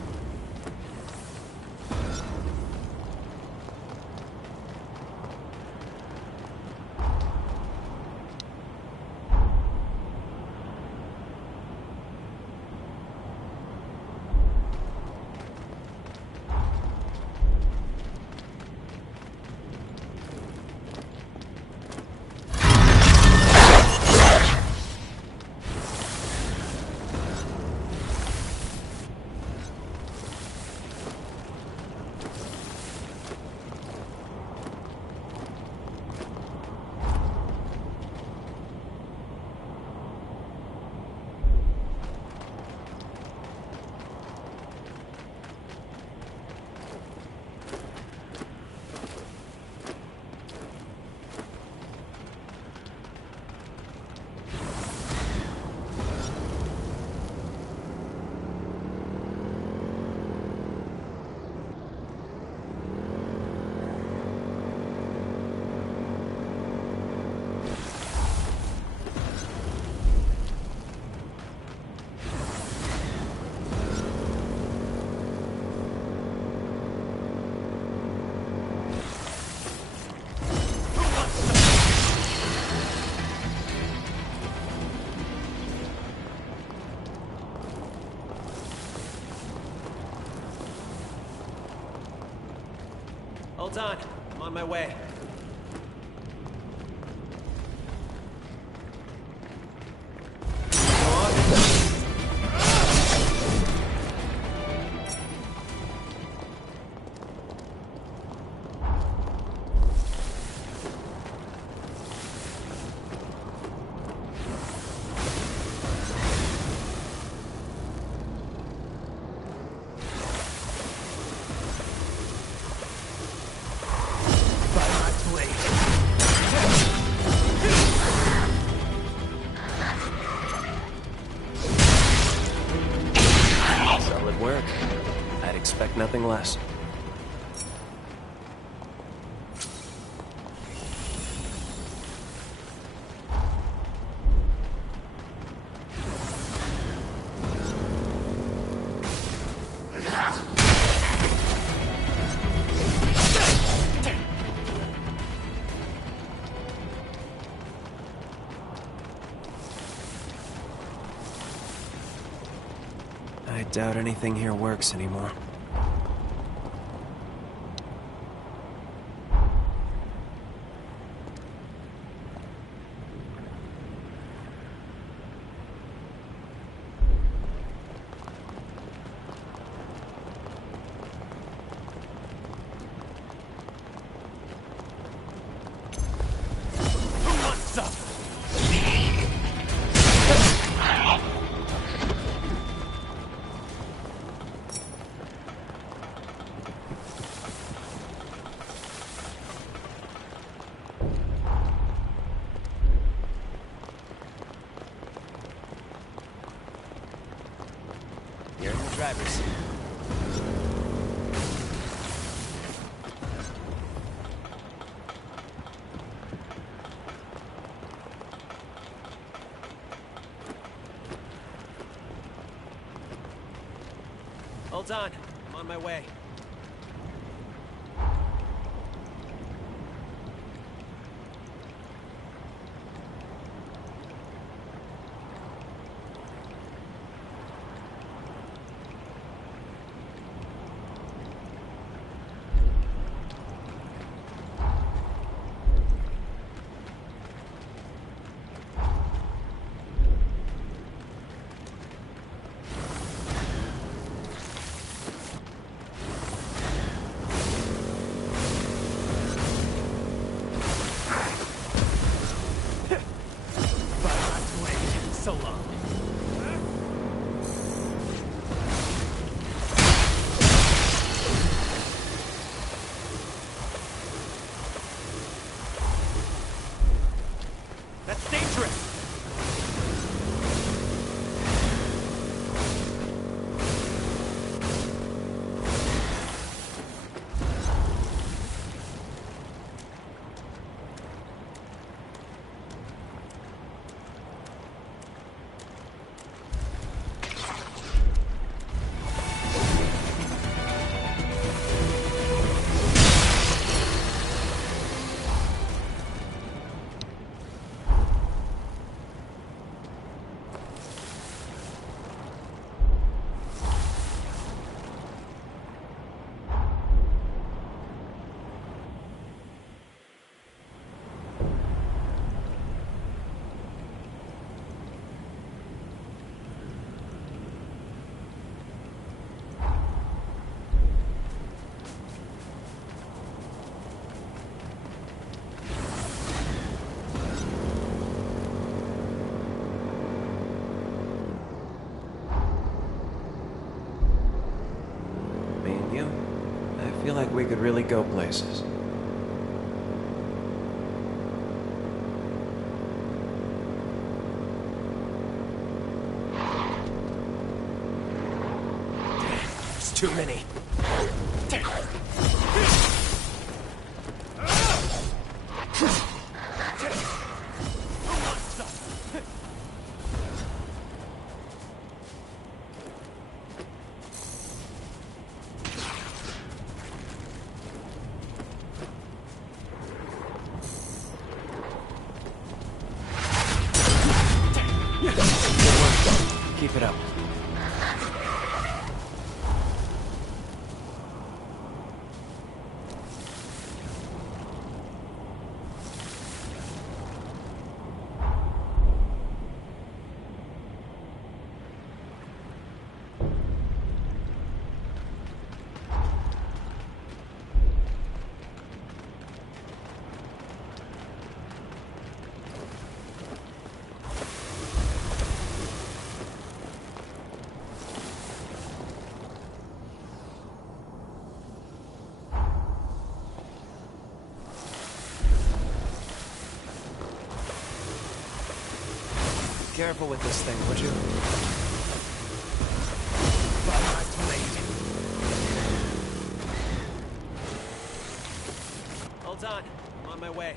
Hold on, I'm on my way. Solid work. I'd expect nothing less. I doubt anything here works anymore. Who wants some? You're in the driver's seat. Hold on, I'm on my way. we could really go places. There's too many. Keep it up. Careful with this thing, would you? Hold on. I'm on my way.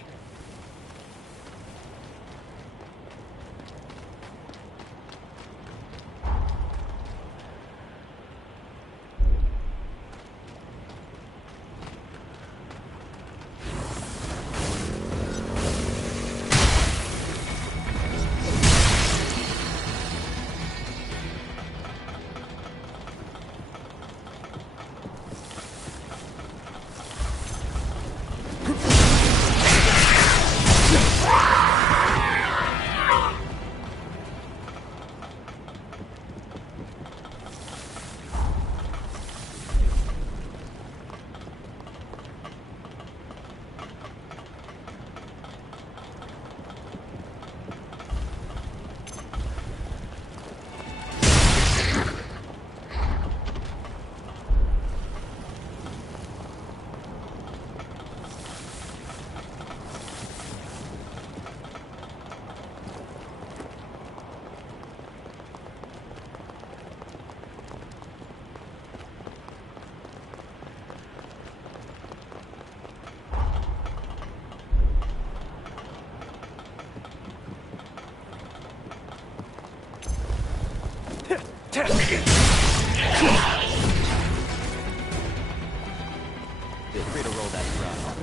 Feel free to roll that throttle.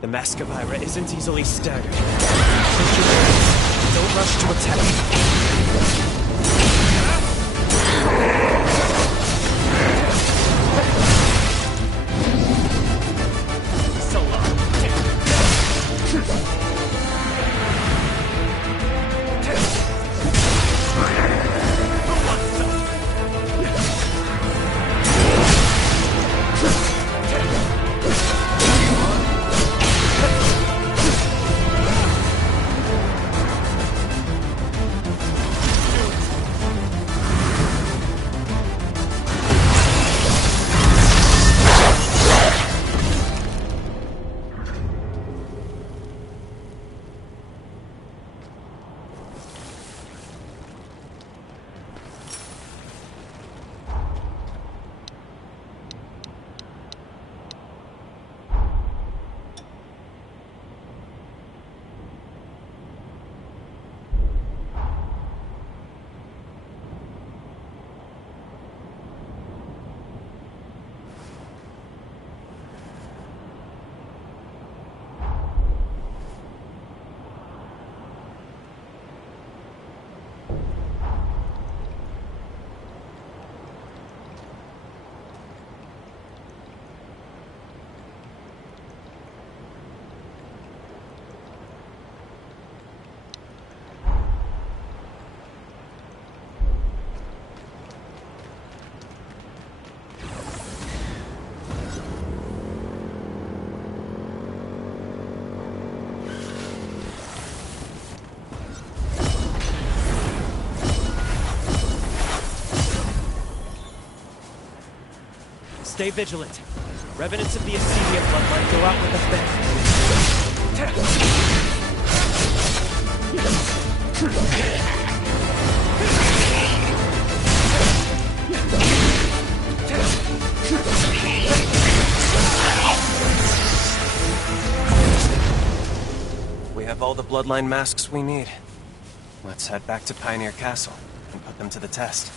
The Mascavira isn't easily staggered. Don't rush to attack. Stay vigilant. Revenants of the Acedia bloodline go out with a bang. We have all the bloodline masks we need. Let's head back to Pioneer Castle and put them to the test.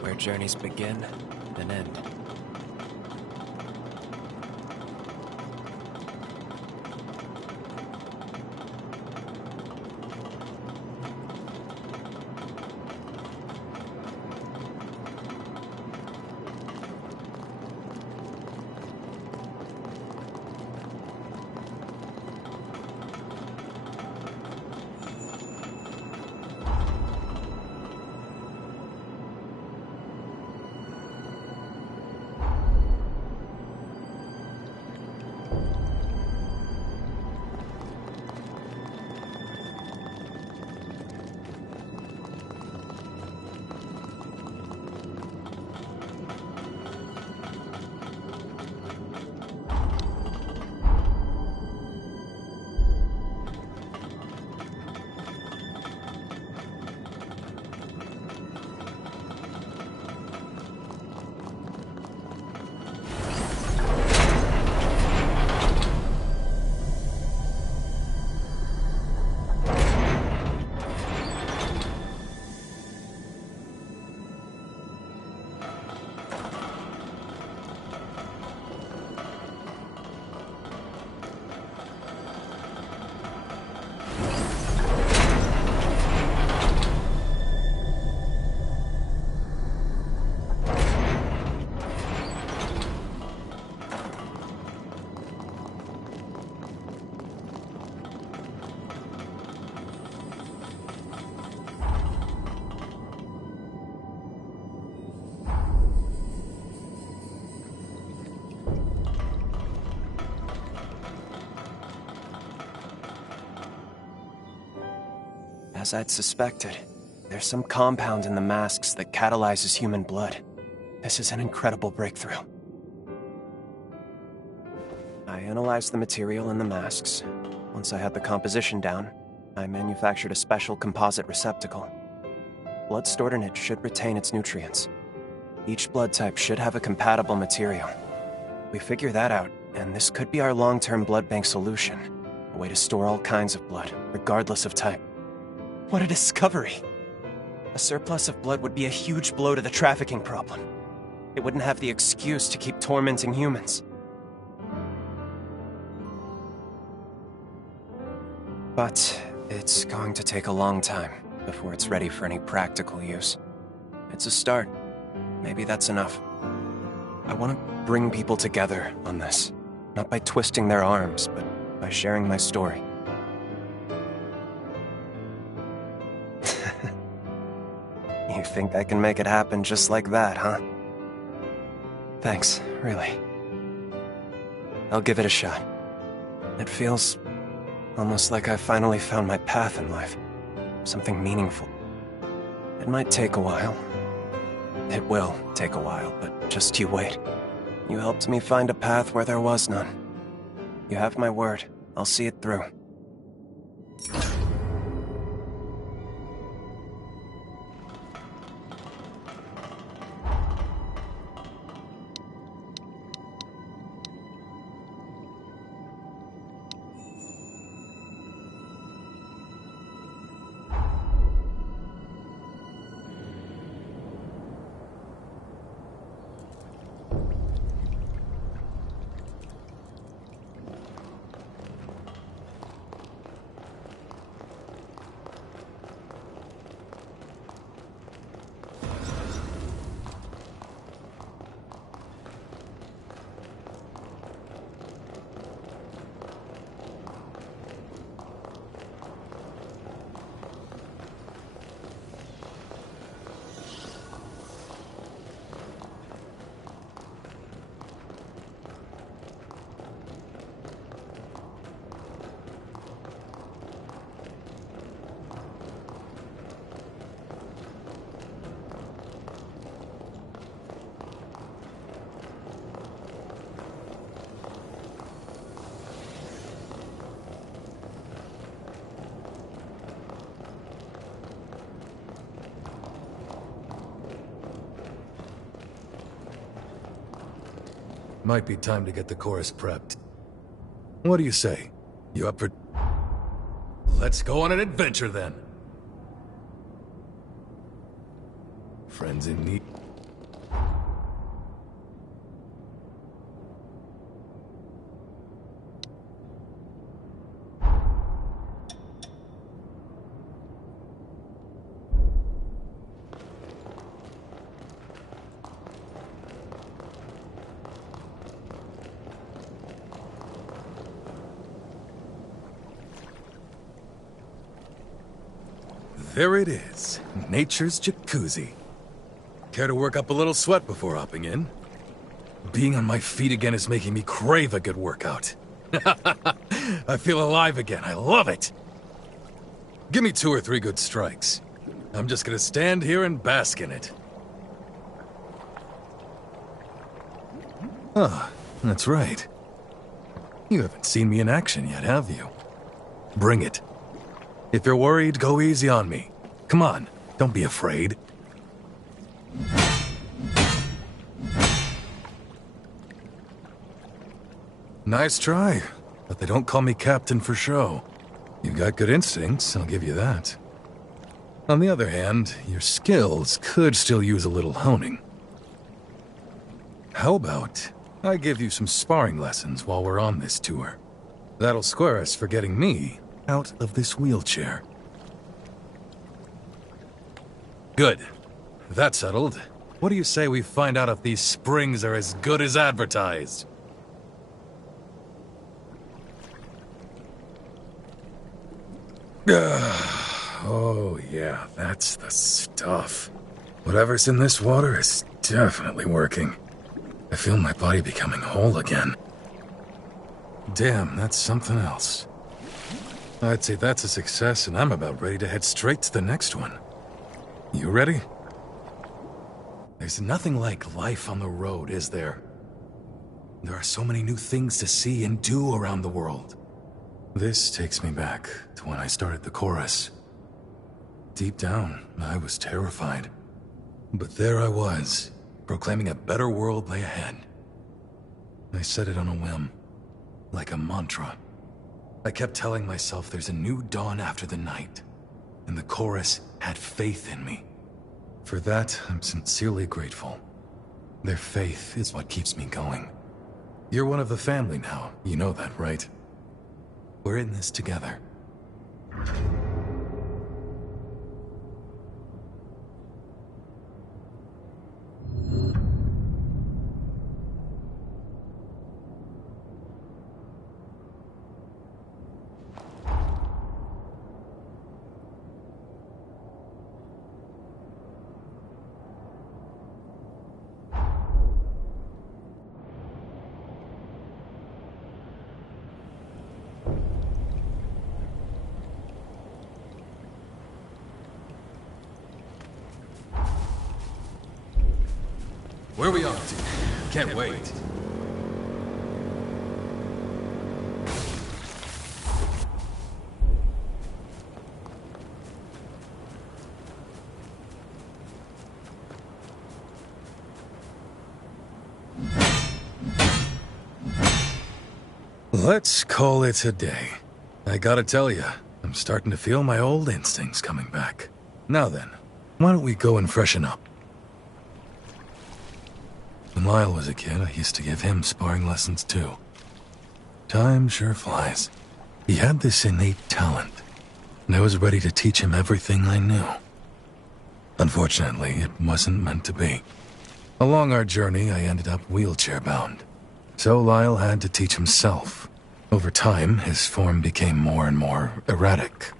Where journeys begin and end. As I'd suspected, there's some compound in the masks that catalyzes human blood. This is an incredible breakthrough. I analyzed the material in the masks. Once I had the composition down, I manufactured a special composite receptacle. Blood stored in it should retain its nutrients. Each blood type should have a compatible material. We figure that out, and this could be our long-term blood bank solution. A way to store all kinds of blood, regardless of type. What a discovery! A surplus of blood would be a huge blow to the trafficking problem. It wouldn't have the excuse to keep tormenting humans. But it's going to take a long time before it's ready for any practical use. It's a start. Maybe that's enough. I want to bring people together on this. Not by twisting their arms, but by sharing my story. You think I can make it happen just like that, huh? Thanks, really. I'll give it a shot. It feels almost like I finally found my path in life. Something meaningful. It might take a while. It will take a while, but just you wait. You helped me find a path where there was none. You have my word. I'll see it through. Might be time to get the chorus prepped. What do you say? You up for... Let's go on an adventure then. Friends in need. There it is, nature's jacuzzi. Care to work up a little sweat before hopping in? Being on my feet again is making me crave a good workout. I feel alive again, I love it! Give me 2 or 3 good strikes. I'm just gonna stand here and bask in it. Ah, that's right. You haven't seen me in action yet, have you? Bring it. If you're worried, go easy on me. Come on, don't be afraid. Nice try, but they don't call me captain for show. You've got good instincts, I'll give you that. On the other hand, your skills could still use a little honing. How about I give you some sparring lessons while we're on this tour? That'll square us for getting me out of this wheelchair. Good. That's settled. What do you say we find out if these springs are as good as advertised? Oh yeah, that's the stuff. Whatever's in this water is definitely working. I feel my body becoming whole again. Damn, that's something else. I'd say that's a success, and I'm about ready to head straight to the next one. You ready? There's nothing like life on the road, is there? There are so many new things to see and do around the world. This takes me back to when I started the chorus. Deep down, I was terrified. But there I was, proclaiming a better world lay ahead. I said it on a whim, like a mantra. I kept telling myself there's a new dawn after the night, and the chorus had faith in me. For that, I'm sincerely grateful. Their faith is what keeps me going. You're one of the family now, you know that, right? We're in this together. Where are we off to? Can't wait. Let's call it a day. I gotta tell you, I'm starting to feel my old instincts coming back. Now then, why don't we go and freshen up? When Lyle was a kid, I used to give him sparring lessons too. Time sure flies. He had this innate talent, and I was ready to teach him everything I knew. Unfortunately, it wasn't meant to be. Along our journey, I ended up wheelchair-bound. So Lyle had to teach himself. Over time, his form became more and more erratic.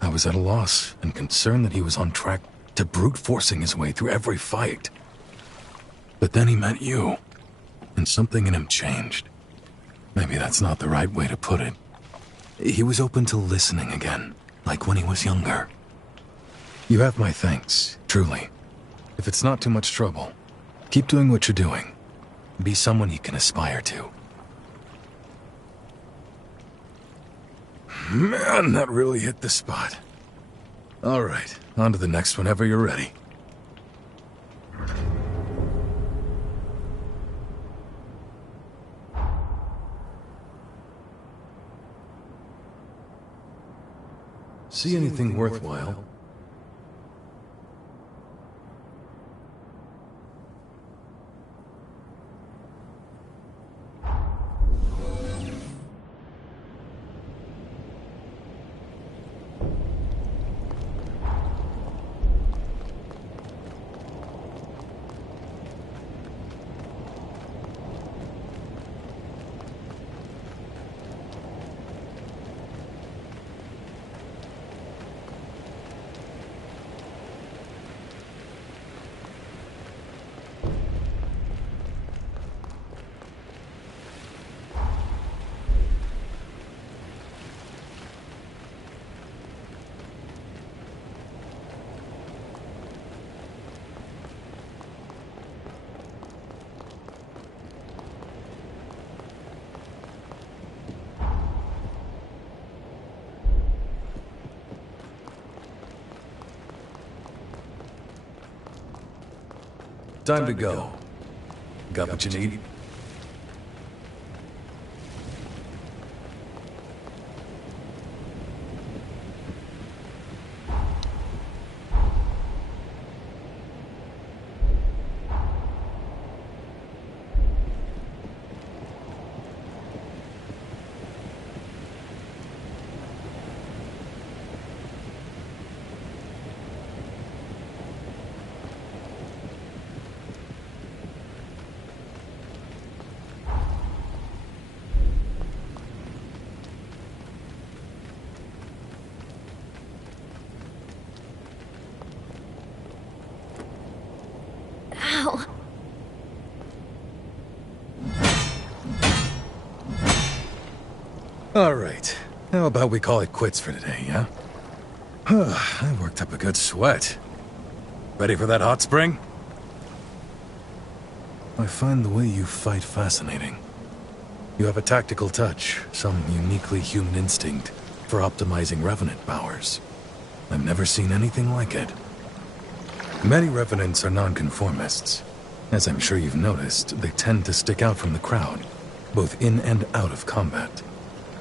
I was at a loss and concerned that he was on track to brute forcing his way through every fight. But then he met you, and something in him changed. Maybe that's not the right way to put it. He was open to listening again, like when he was younger. You have my thanks, truly. If it's not too much trouble, keep doing what you're doing. Be someone he can aspire to. Man, that really hit the spot. All right, on to the next whenever you're ready. See anything worthwhile? Time to go. Got what you need? Ow. All right. How about we call it quits for today, yeah? I worked up a good sweat. Ready for that hot spring? I find the way you fight fascinating. You have a tactical touch, some uniquely human instinct for optimizing Revenant powers. I've never seen anything like it. Many Revenants are nonconformists. As I'm sure you've noticed, they tend to stick out from the crowd, both in and out of combat.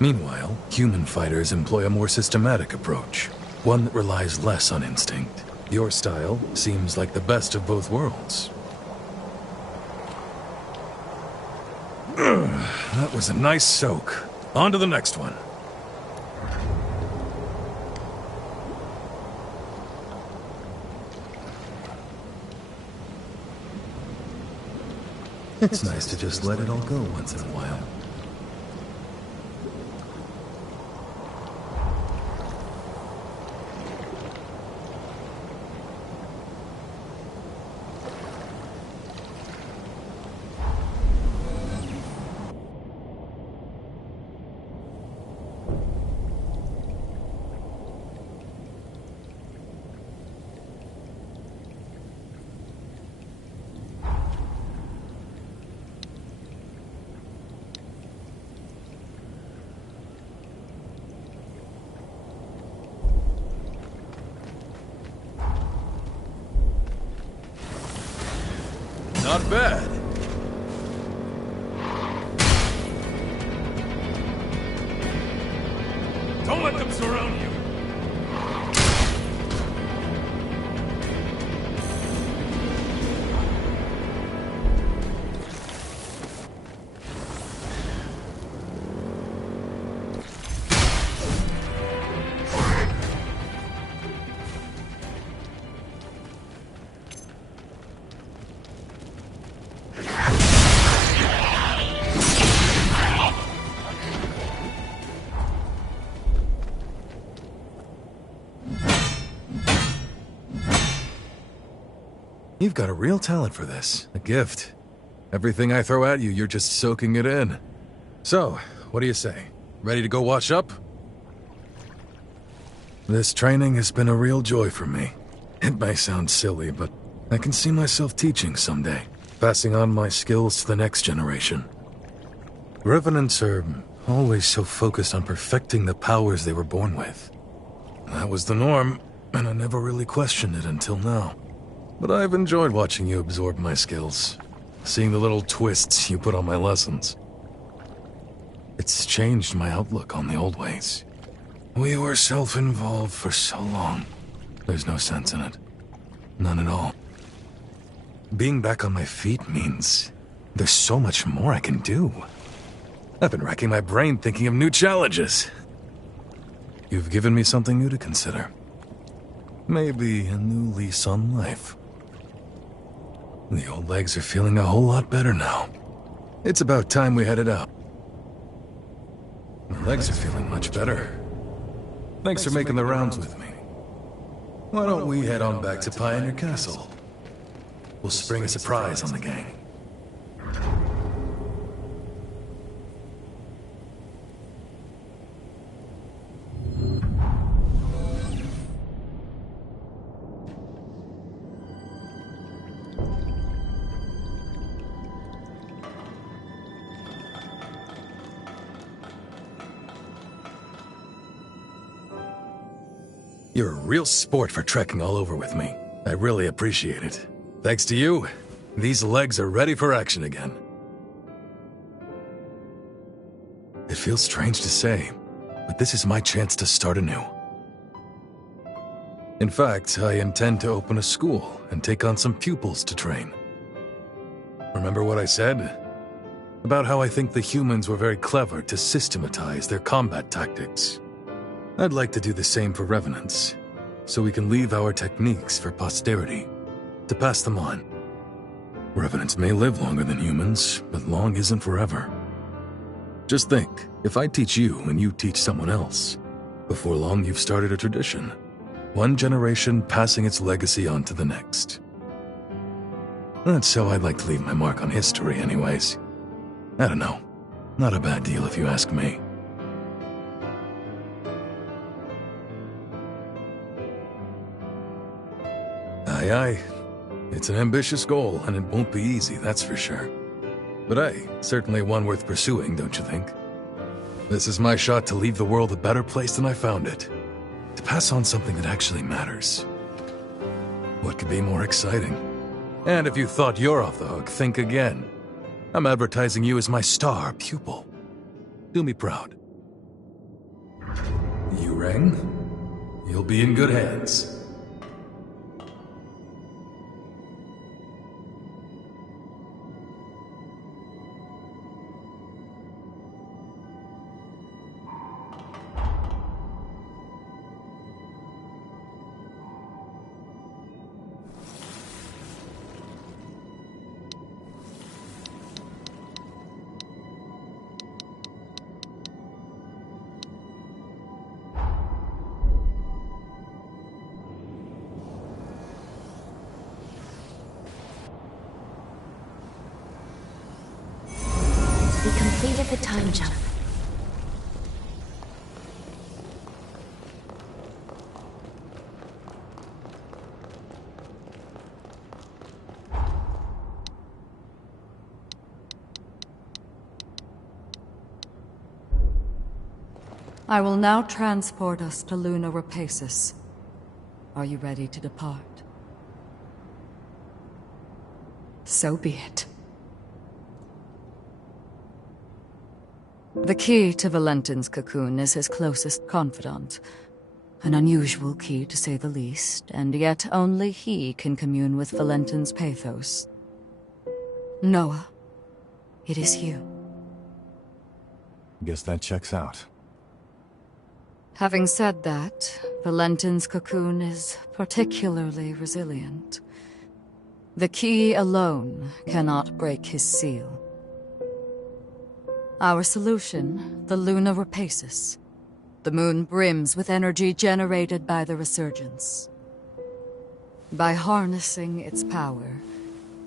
Meanwhile, human fighters employ a more systematic approach, one that relies less on instinct. Your style seems like the best of both worlds. That was a nice soak. On to the next one. It's nice to just let it all go once in a while. Not bad. Don't let them surround you. You've got a real talent for this. A gift. Everything I throw at you, you're just soaking it in. So, what do you say? Ready to go wash up? This training has been a real joy for me. It may sound silly, but I can see myself teaching someday, passing on my skills to the next generation. Revenants are always so focused on perfecting the powers they were born with. That was the norm, and I never really questioned it until now. But I've enjoyed watching you absorb my skills, seeing the little twists you put on my lessons. It's changed my outlook on the old ways. We were self-involved for so long. There's no sense in it. None at all. Being back on my feet means there's so much more I can do. I've been racking my brain thinking of new challenges. You've given me something new to consider. Maybe a new lease on life. The old legs are feeling a whole lot better now. It's about time we headed out. My legs are feeling much better. Thanks for making the rounds with me. Why don't we head on back to Pioneer Castle? We'll spring a surprise on the gang. You're a real sport for trekking all over with me. I really appreciate it. Thanks to you, these legs are ready for action again. It feels strange to say, but this is my chance to start anew. In fact, I intend to open a school and take on some pupils to train. Remember what I said? About how I think the humans were very clever to systematize their combat tactics. I'd like to do the same for Revenants, so we can leave our techniques for posterity, to pass them on. Revenants may live longer than humans, but long isn't forever. Just think, if I teach you and you teach someone else, before long you've started a tradition. One generation passing its legacy on to the next. That's how I'd like to leave my mark on history anyways. I don't know. Not a bad deal if you ask me. Aye, aye. It's an ambitious goal, and it won't be easy, that's for sure. But hey, certainly one worth pursuing, don't you think? This is my shot to leave the world a better place than I found it. To pass on something that actually matters. What could be more exciting? And if you thought you're off the hook, think again. I'm advertising you as my star pupil. Do me proud. You rang? You'll be in good hands. We completed the time jump. I will now transport us to Luna Rapacis. Are you ready to depart? So be it. The key to Valentin's cocoon is his closest confidant. An unusual key, to say the least, and yet only he can commune with Valentin's pathos. Noah, it is you. Guess that checks out. Having said that, Valentin's cocoon is particularly resilient. The key alone cannot break his seal. Our solution, the Luna Rapacis. The moon brims with energy generated by the resurgence. By harnessing its power,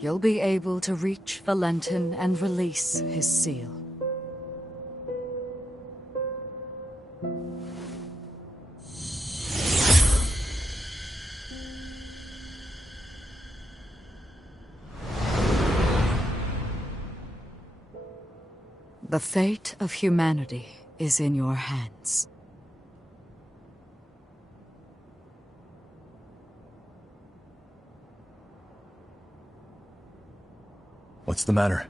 you'll be able to reach Valentin and release his seal. The fate of humanity is in your hands. What's the matter?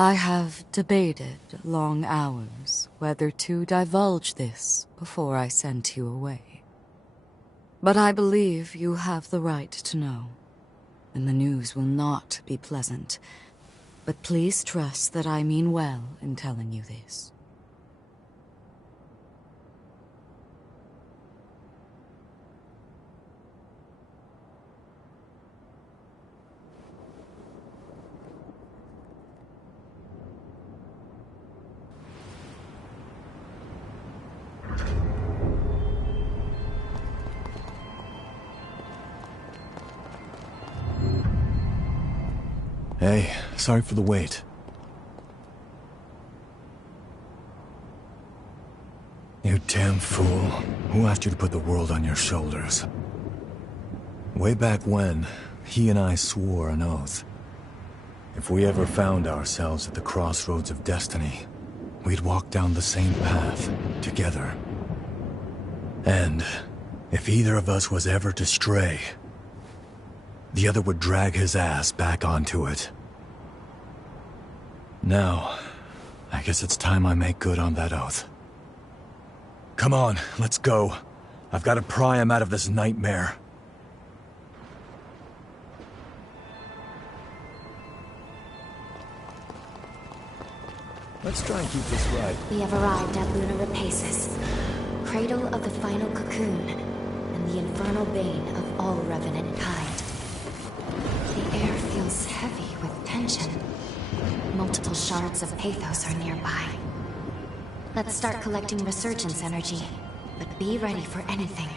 I have debated long hours whether to divulge this before I sent you away. But I believe you have the right to know, and the news will not be pleasant. But please trust that I mean well in telling you this. Hey, sorry for the wait. You damn fool. Who asked you to put the world on your shoulders? Way back when, he and I swore an oath. If we ever found ourselves at the crossroads of destiny, we'd walk down the same path, together. And if either of us was ever to stray, the other would drag his ass back onto it. Now, I guess it's time I make good on that oath. Come on, let's go. I've got to pry him out of this nightmare. Let's try and keep this right. We have arrived at Luna Rapaces, cradle of the final cocoon, and the infernal bane of all revenant kind. The air feels heavy with tension. Multiple shards of pathos are nearby. Let's start collecting resurgence energy, but be ready for anything.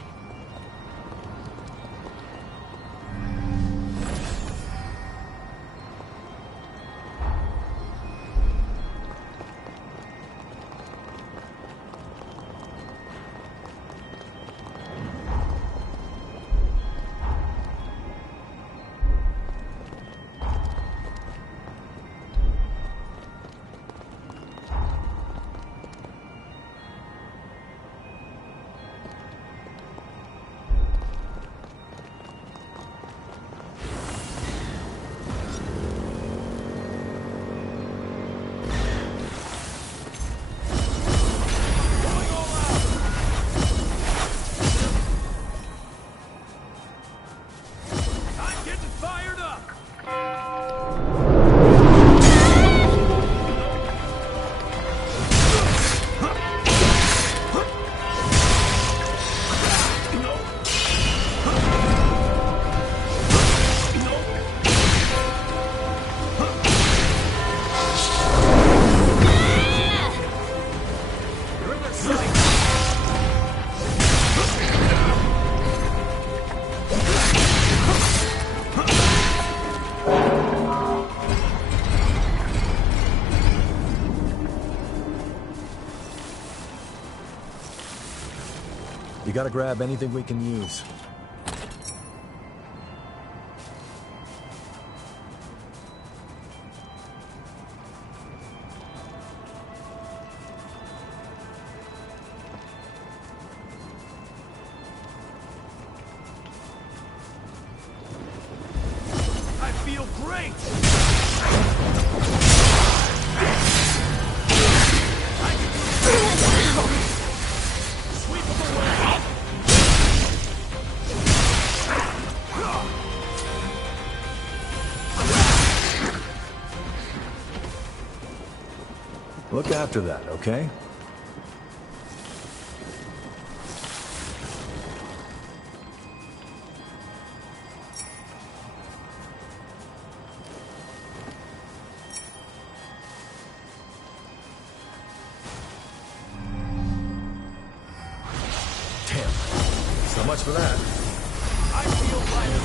You gotta grab anything we can use. I feel great! Sweep them away! Look after that, okay? Damn. So much for that. I feel lighter.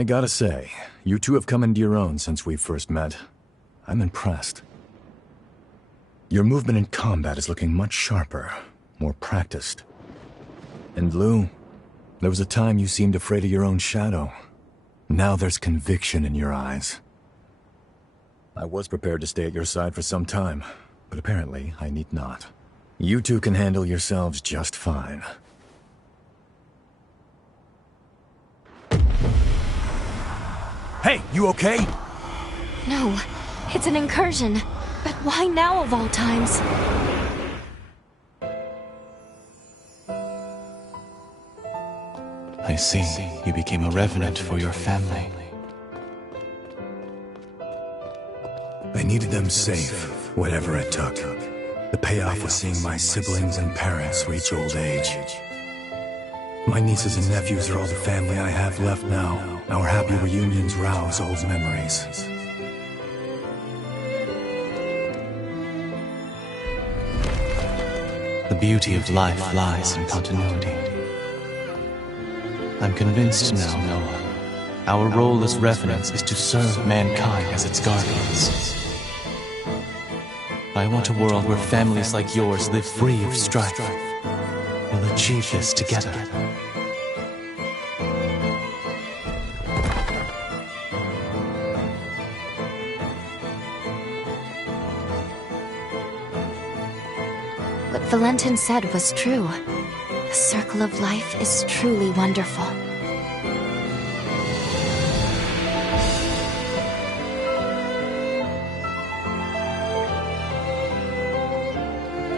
I gotta say, you two have come into your own since we first met. I'm impressed. Your movement in combat is looking much sharper, more practiced. And Lou, there was a time you seemed afraid of your own shadow. Now there's conviction in your eyes. I was prepared to stay at your side for some time, but apparently I need not. You two can handle yourselves just fine. Hey, you okay? No, it's an incursion. But why now of all times? I see. You became a revenant for your family. I needed them safe, whatever it took. The payoff was seeing my siblings and parents reach old age. My nieces and nephews are all the family I have left now. Our happy reunions rouse old memories. The beauty of life lies in continuity. I'm convinced now, Noah. Our role as revenants is to serve mankind as its guardians. I want a world where families like yours live free of strife. We'll achieve this together. What Valentin said was true. The circle of life is truly wonderful.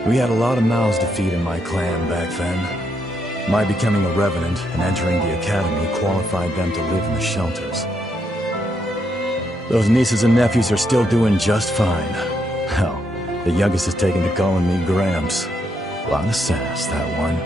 We had a lot of mouths to feed in my clan back then. My becoming a revenant and entering the academy qualified them to live in the shelters. Those nieces and nephews are still doing just fine. Hell, the youngest has taken to calling me Gramps. A lot of sass, that one.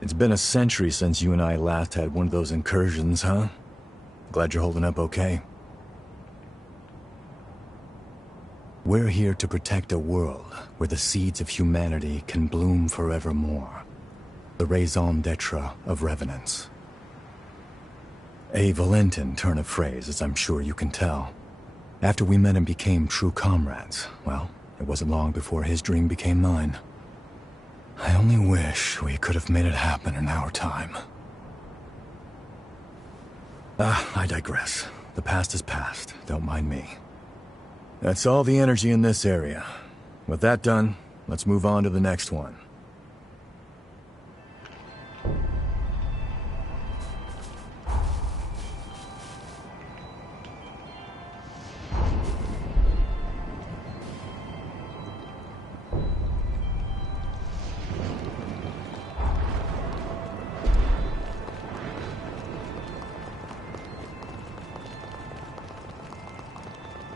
It's been a century since you and I last had one of those incursions, huh? Glad you're holding up okay. We're here to protect a world where the seeds of humanity can bloom forevermore. The raison d'etre of revenants. A Valentin turn of phrase, as I'm sure you can tell. After we met and became true comrades, well, it wasn't long before his dream became mine. I only wish we could have made it happen in our time. I digress. The past is past. Don't mind me. That's all the energy in this area. With that done, let's move on to the next one.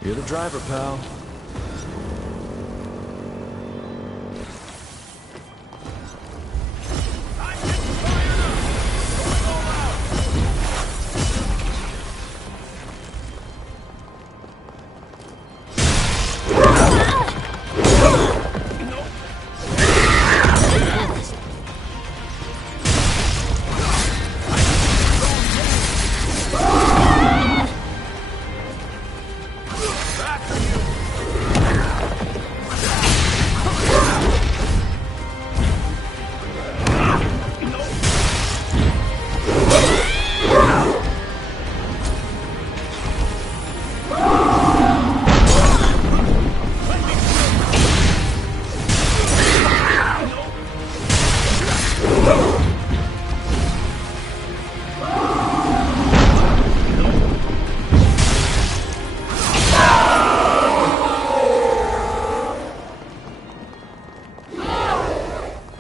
You're the driver, pal.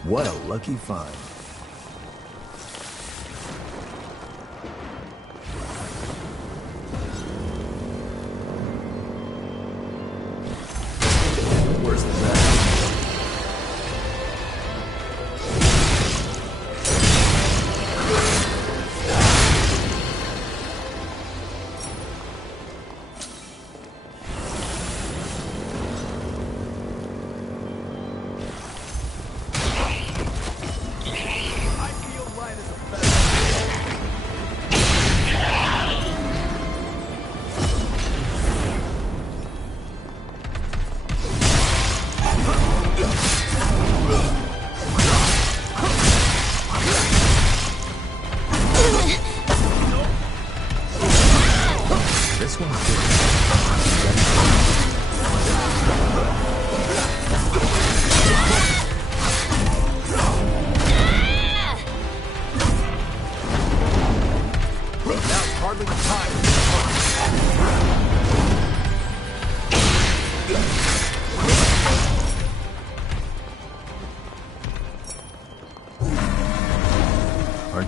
What a lucky find. Where's the map?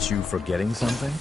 Aren't you forgetting something?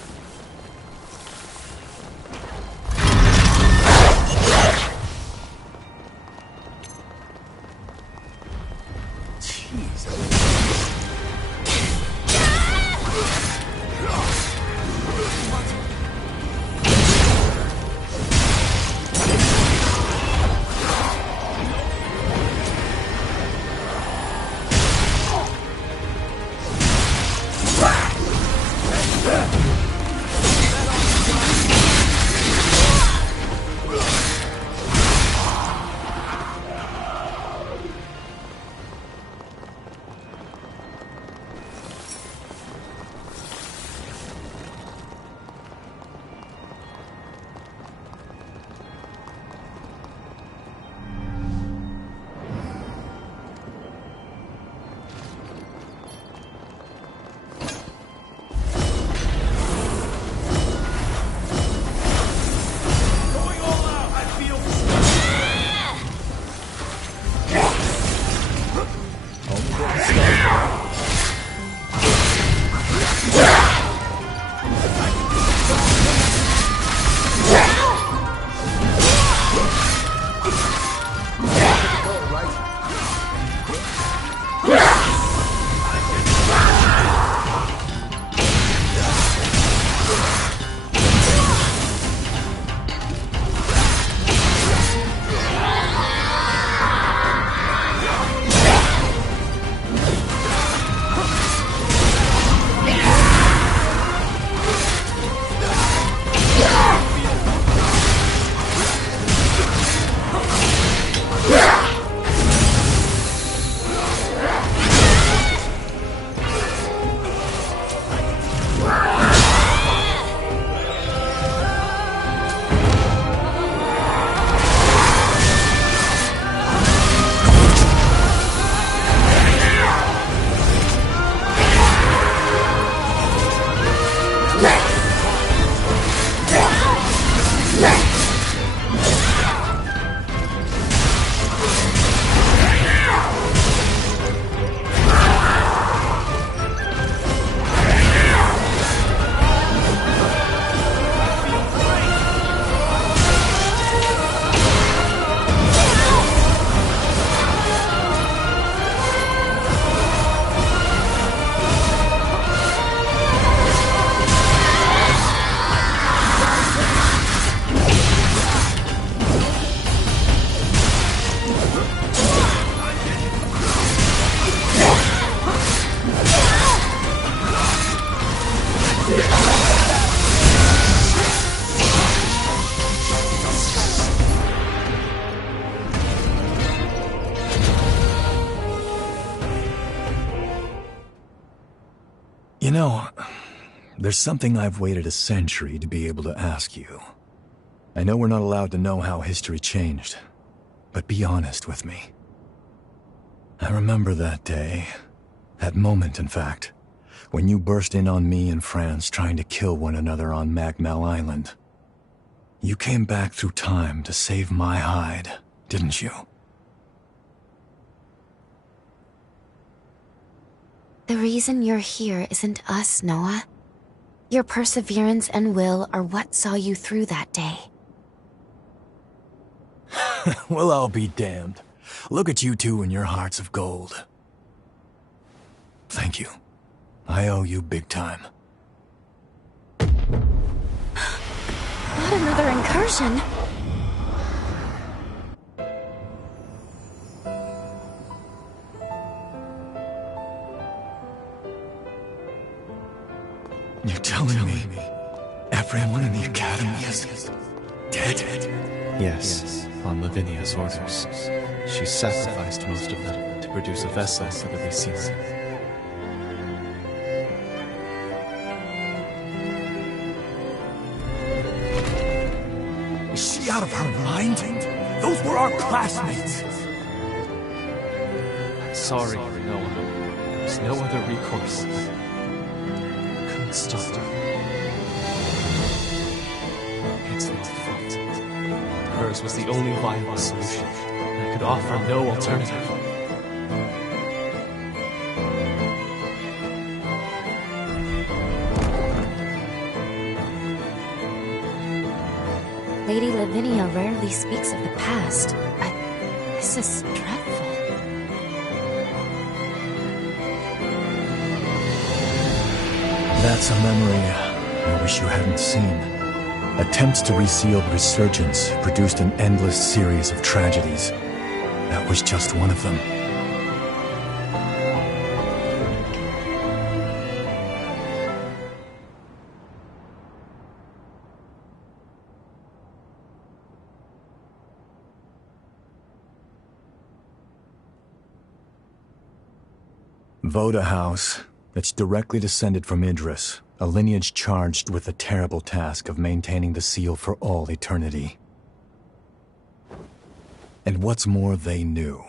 You know, there's something I've waited a century to be able to ask you. I know we're not allowed to know how history changed, but be honest with me. I remember that day, that moment in fact, when you burst in on me and France trying to kill one another on Magmel Island. You came back through time to save my hide, didn't you? The reason you're here isn't us, Noah. Your perseverance and will are what saw you through that day. Well, I'll be damned. Look at you two and your hearts of gold. Thank you. I owe you big time. Not another incursion. You're telling me everyone in the Academy is dead? Yes, on Lavinia's orders. She sacrificed most of them to produce a vessel for the resealing. Is she out of her mind? Those were our classmates! Sorry, Noah. There's no other recourse. Couldn't stop her. It's my fault. Hers was the only viable solution. I could offer no alternative. Lady Lavinia rarely speaks of the past, but this is dreadful. That's a memory I wish you hadn't seen. Attempts to reseal the Resurgence produced an endless series of tragedies. That was just one of them. Voda House. It's directly descended from Idris, a lineage charged with the terrible task of maintaining the seal for all eternity. And what's more, they knew.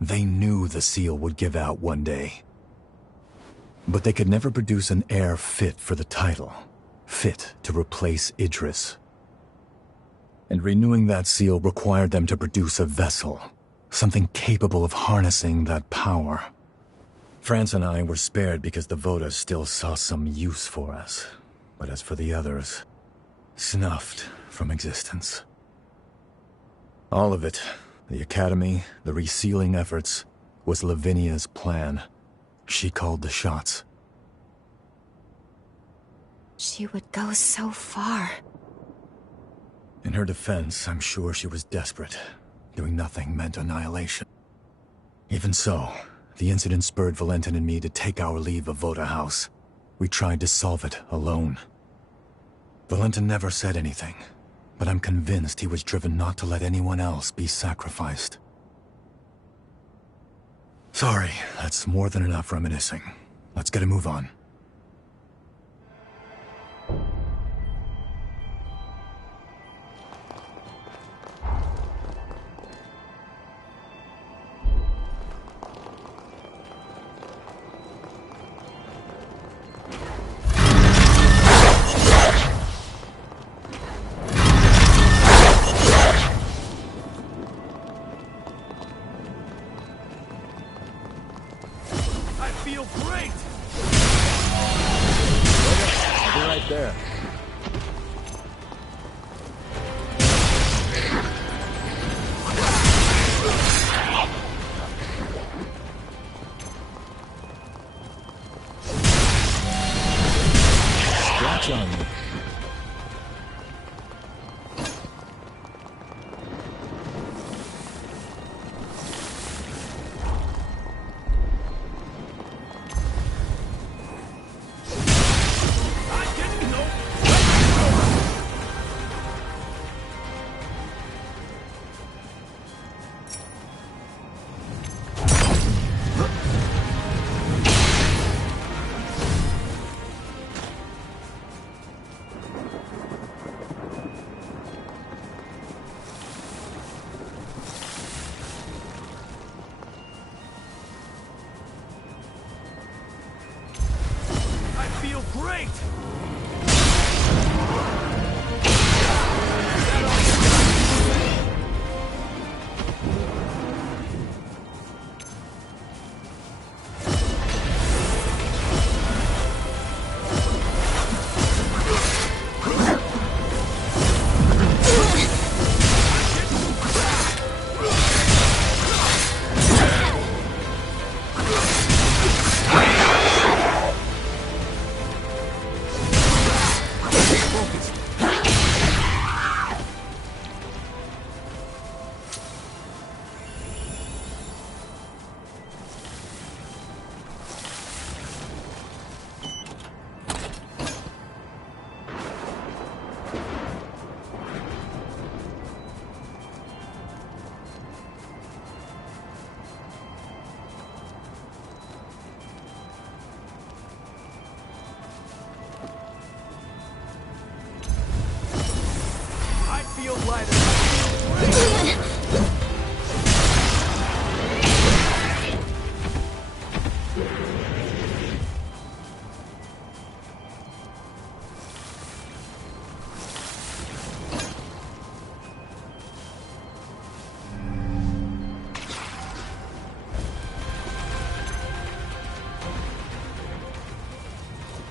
They knew the seal would give out one day. But they could never produce an heir fit for the title, fit to replace Idris. And renewing that seal required them to produce a vessel, something capable of harnessing that power. France and I were spared because the Voda still saw some use for us. But as for the others, snuffed from existence. All of it, the Academy, the resealing efforts, was Lavinia's plan. She called the shots. She would go so far. In her defense, I'm sure she was desperate. Doing nothing meant annihilation. Even so, the incident spurred Valentin and me to take our leave of Voda House. We tried to solve it alone. Valentin never said anything, but I'm convinced he was driven not to let anyone else be sacrificed. Sorry, that's more than enough reminiscing. Let's get a move on.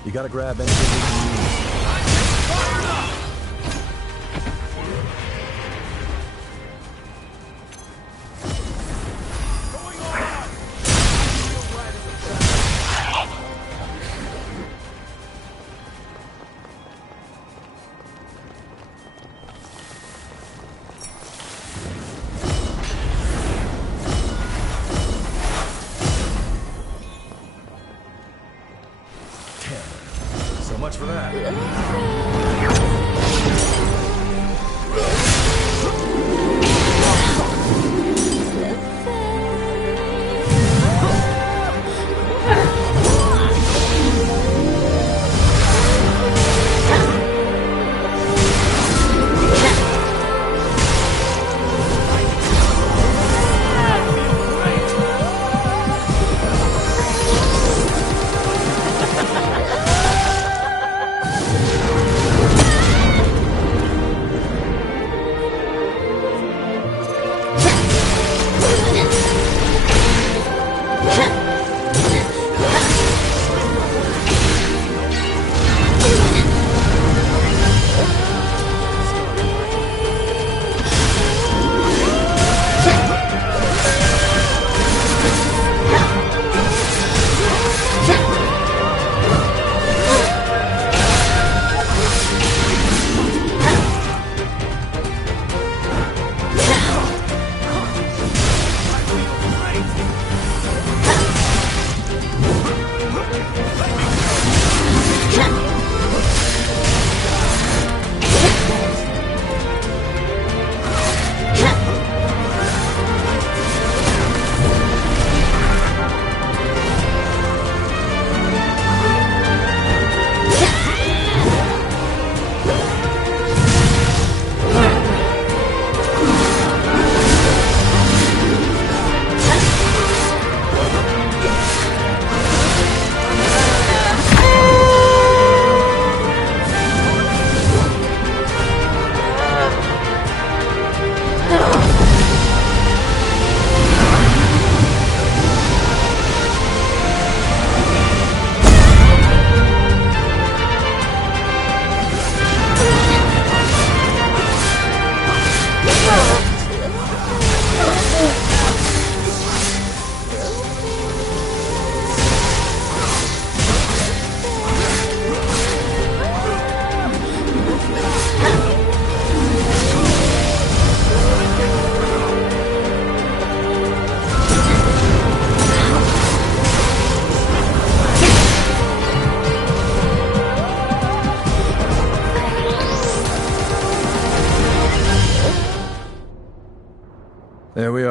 You gotta grab anything you can use.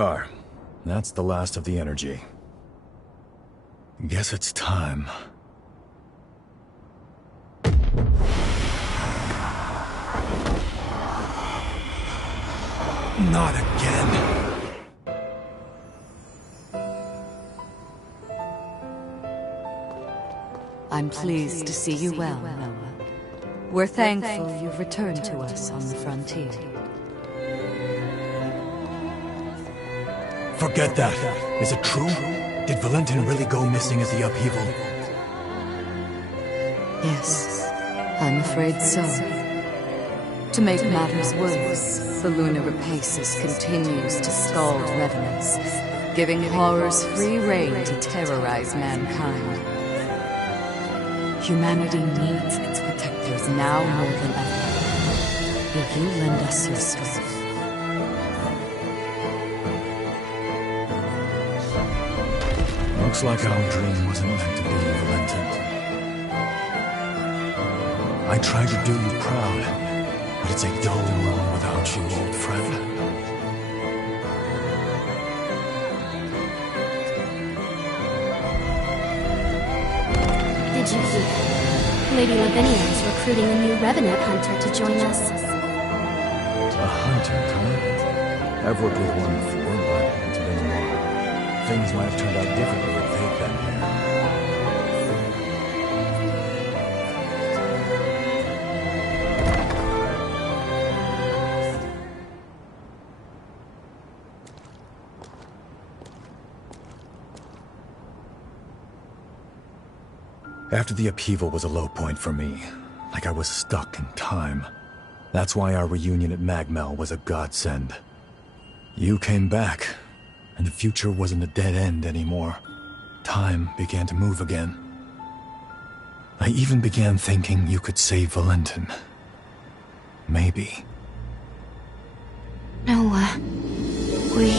are. That's the last of the energy. Guess it's time. Not again. I'm pleased to see you well, Noah. We're thankful you've returned to us on the frontier. Forget that. Is it true? Did Valentin really go missing at the upheaval? Yes, I'm afraid so. To make matters worse, the Luna Rapaces continues to scald revenants, giving horrors free rein to terrorize mankind. Humanity needs its protectors now more than ever. Will you lend us your strength? Looks like our dream wasn't meant to be, Valentin. I tried to do you proud, but it's a dull world without you, old friend. Did you hear? Lady Lavinia is recruiting a new Revenant hunter to join us. A hunter, huh? I've worked with one before, but it's been a while. Things might have turned out differently if they'd been here. After the upheaval was a low point for me, like I was stuck in time. That's why our reunion at Magmel was a godsend. You came back, and the future wasn't a dead end anymore. Time began to move again. I even began thinking you could save Valentin. Maybe. Noah, we...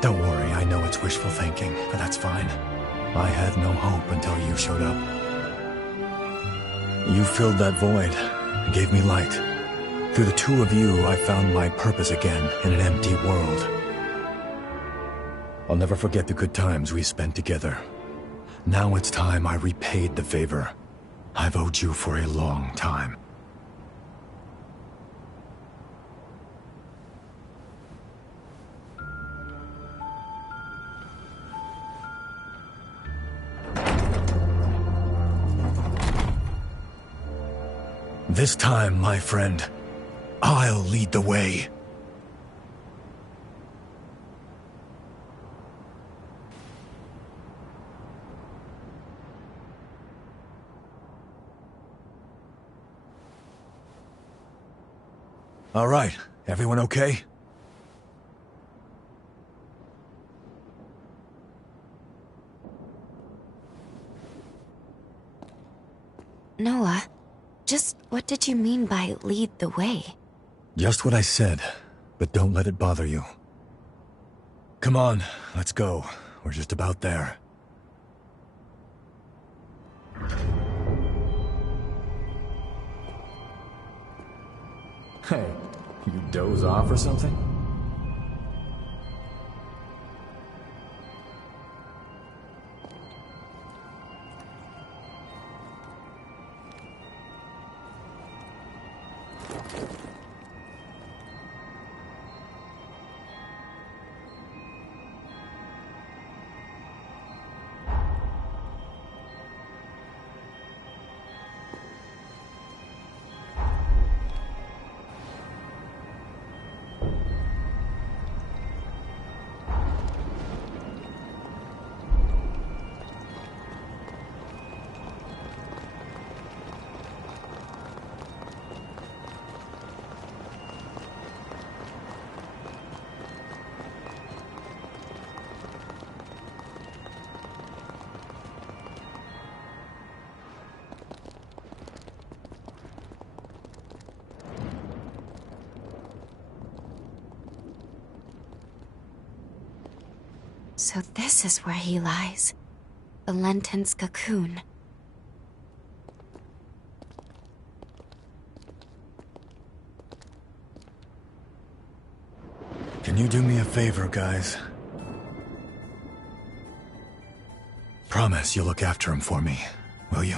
Don't worry, I know it's wishful thinking, but that's fine. I had no hope until you showed up. You filled that void, and gave me light. Through the two of you, I found my purpose again in an empty world. I'll never forget the good times we spent together. Now it's time I repaid the favor I've owed you for a long time. This time, my friend, I'll lead the way. All right, everyone okay? Noah, just what did you mean by lead the way? Just what I said, but don't let it bother you. Come on, let's go. We're just about there. Hey, you doze off or something? So this is where he lies. Valentin's cocoon. Can you do me a favor, guys? Promise you'll look after him for me, will you?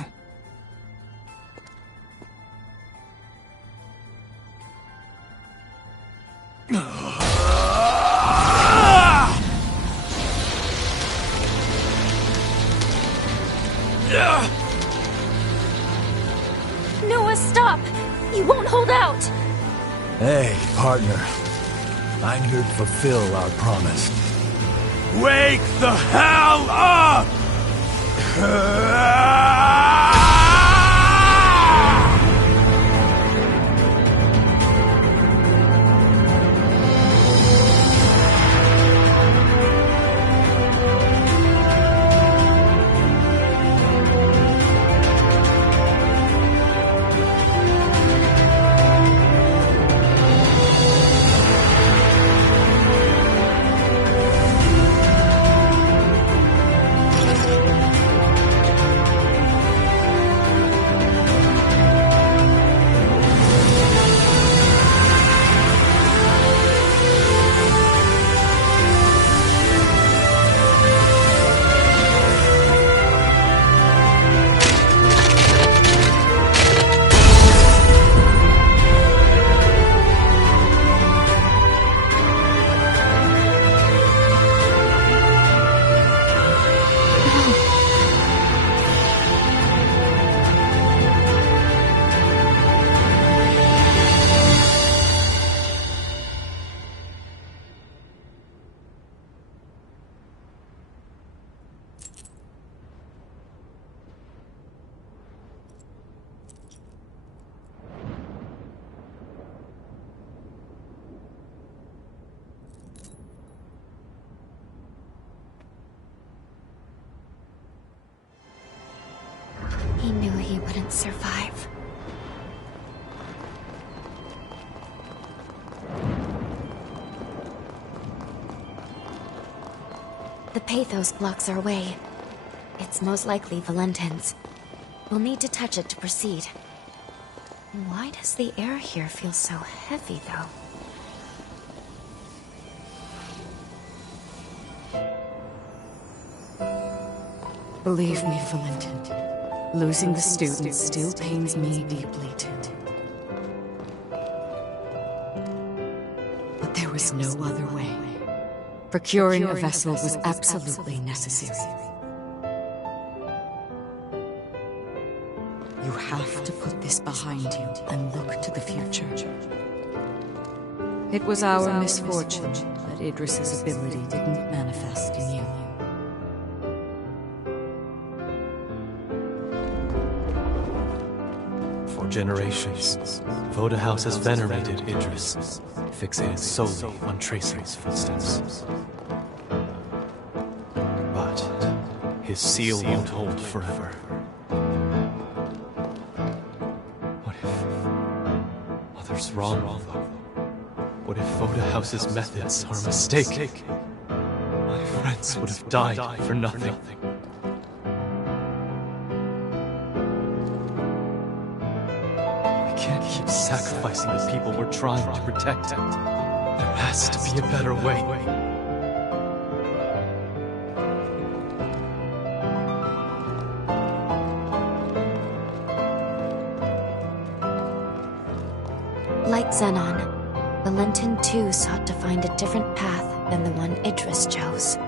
Noah, stop! You won't hold out! Hey, partner. I'm here to fulfill our promise. Wake the hell up! He knew he wouldn't survive. The Pathos blocks our way. It's most likely Valentin's. We'll need to touch it to proceed. Why does the air here feel so heavy, though? Believe me, Valentin. Losing the students still pains me deeply, too. But there was no other way. Procuring a vessel was absolutely necessary. You have to put this behind you and look to the future. It was our misfortune that Idris's ability didn't manifest in you. For generations, Voda House has venerated Idris, fixated solely on tracing his footsteps. But his seal won't hold forever. What if Mother's wrong? What if Voda House's methods are a mistake? My friends would have died for nothing. We can't keep sacrificing the people we're trying to protect. There has to be a better way. Like Xenon, Valentin too sought to find a different path than the one Idris chose.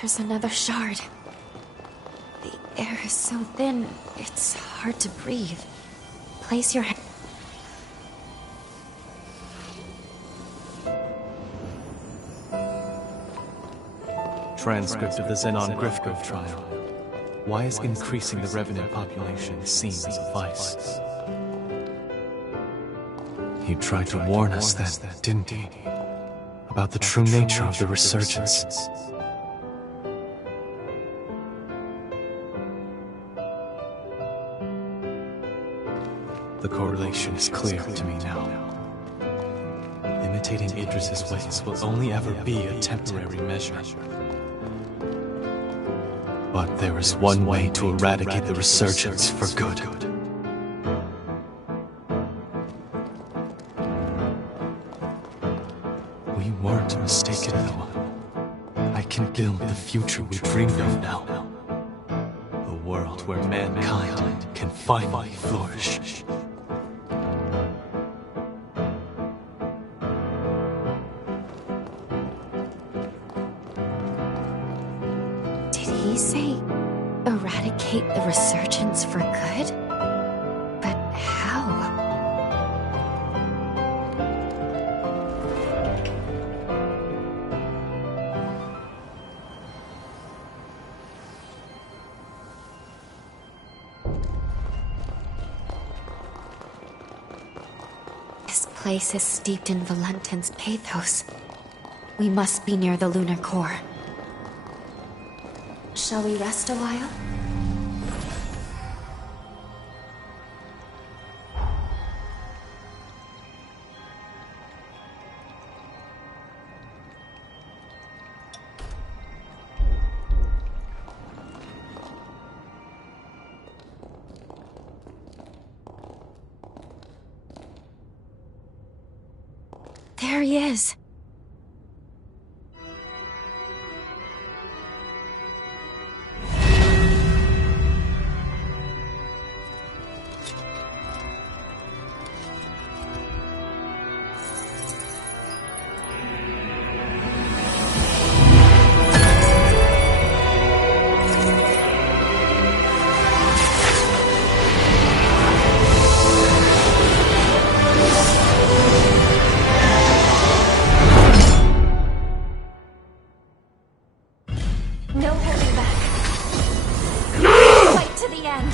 There's another shard. The air is so thin, it's hard to breathe. Place your hand. Transcript of the Xenon Grifko trial. Why is increasing the Revenant population seen as a vice? He tried to warn us then, didn't he? About the true nature of the resurgence. The correlation is clear to me now. Imitating Idris's ways will only ever be a temporary measure. But there is one way to eradicate the resurgence for good. We weren't mistaken, Noah. I can build the future we dreamed of now. A world where mankind can finally flourish. Did he say eradicate the resurgence for good? But how? This place is steeped in Valentin's pathos. We must be near the lunar core. Shall we rest a while? There he is. No holding back. Fight to the end.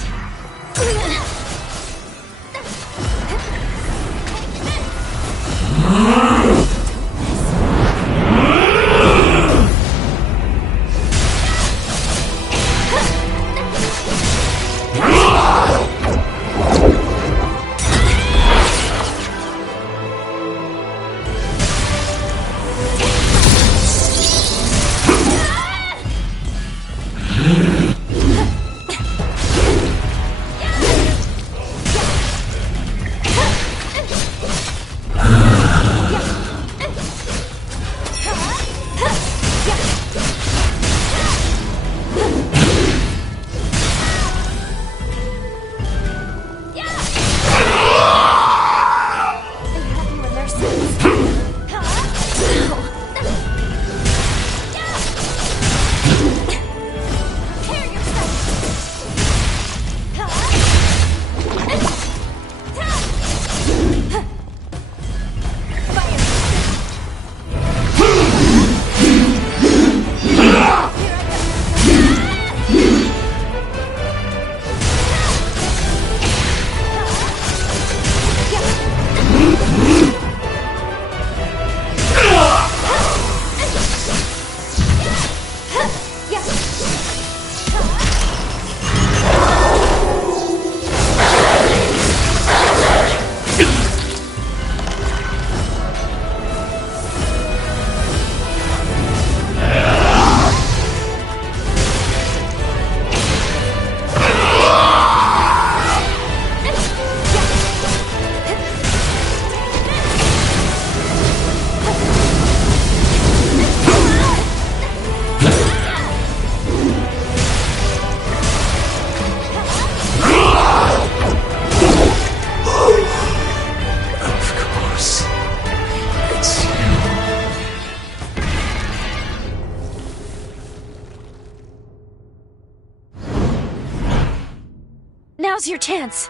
Now's your chance.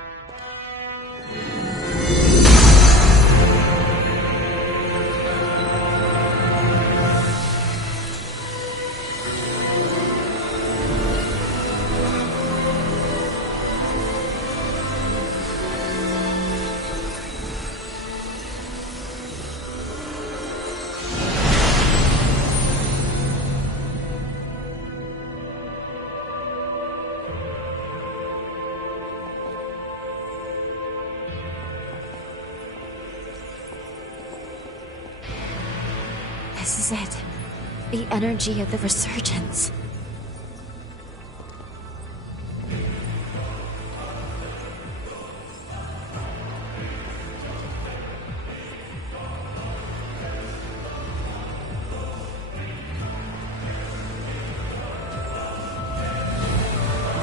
This is it. The energy of the resurgence.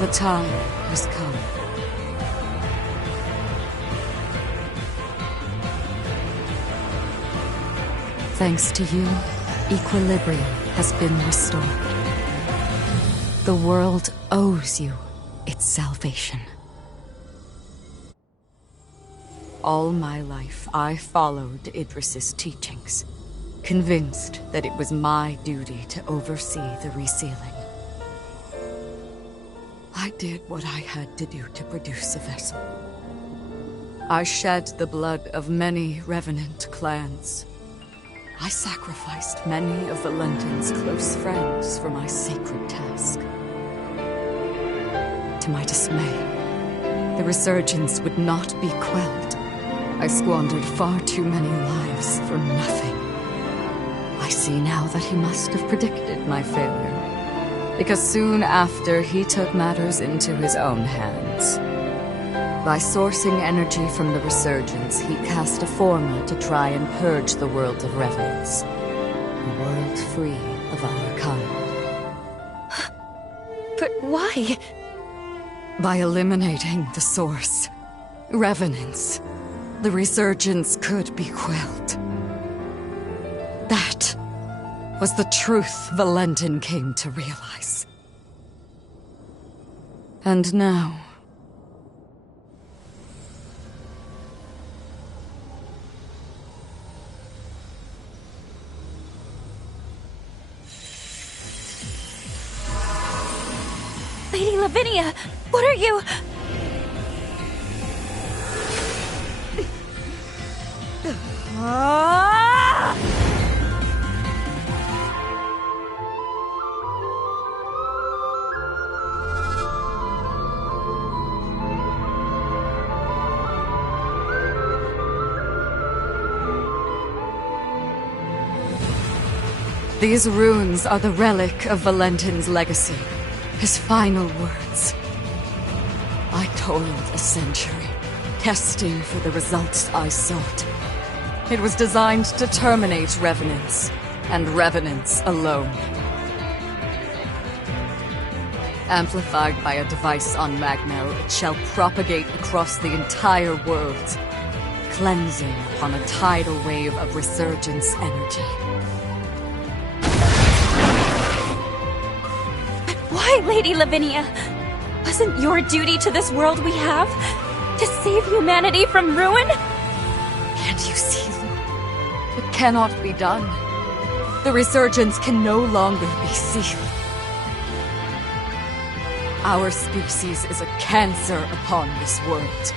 The time has come. Thanks to you, equilibrium has been restored. The world owes you its salvation. All my life, I followed Idris's teachings, convinced that it was my duty to oversee the resealing. I did what I had to do to produce a vessel. I shed the blood of many Revenant clans. I sacrificed many of Valentin's close friends for my sacred task. To my dismay, the resurgence would not be quelled. I squandered far too many lives for nothing. I see now that he must have predicted my failure, because soon after he took matters into his own hands. By sourcing energy from the resurgence, he cast a formula to try and purge the world of revenants. A world free of our kind. But why? By eliminating the source, revenants, the resurgence could be quelled. That was the truth Valentin came to realize. And now, Lady Lavinia, what are you? These runes are the relic of Valentin's legacy, his final words. I toiled a century, testing for the results I sought. It was designed to terminate revenants, and revenants alone. Amplified by a device on Magnell, it shall propagate across the entire world, cleansing upon a tidal wave of resurgence energy. Why, Lady Lavinia? Wasn't your duty to this world we have to save humanity from ruin? Can't you see? It cannot be done. The resurgence can no longer be sealed. Our species is a cancer upon this world.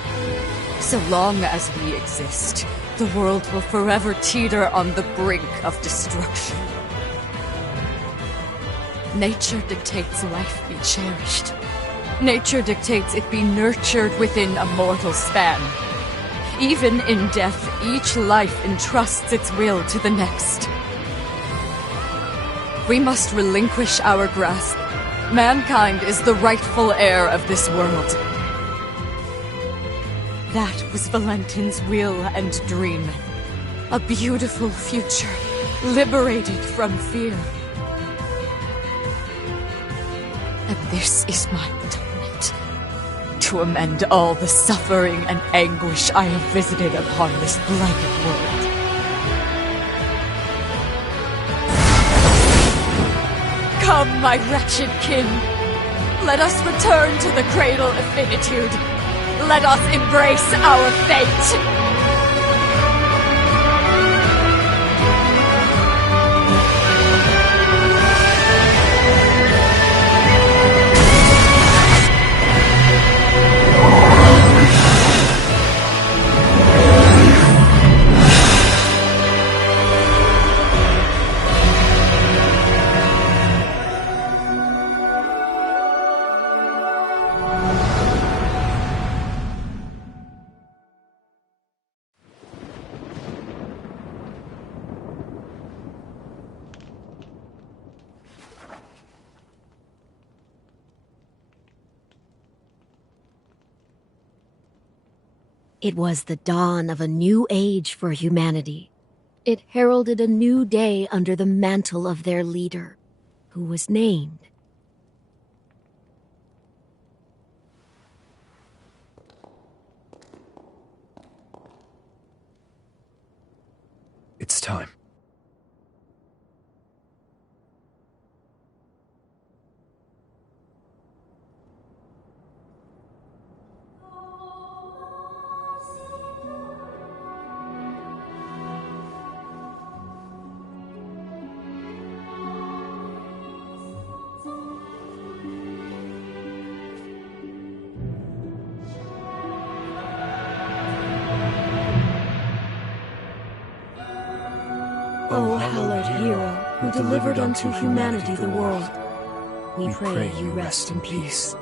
So long as we exist, the world will forever teeter on the brink of destruction. Nature dictates life be cherished. Nature dictates it be nurtured within a mortal span. Even in death, each life entrusts its will to the next. We must relinquish our grasp. Mankind is the rightful heir of this world. That was Valentin's will and dream. A beautiful future, liberated from fear. And this is my atonement, to amend all the suffering and anguish I have visited upon this blighted world. Come, my wretched kin. Let us return to the cradle of finitude. Let us embrace our fate. It was the dawn of a new age for humanity. It heralded a new day under the mantle of their leader, who was named. It's time. O hallowed hero, who delivered unto humanity the world, we pray you rest in peace.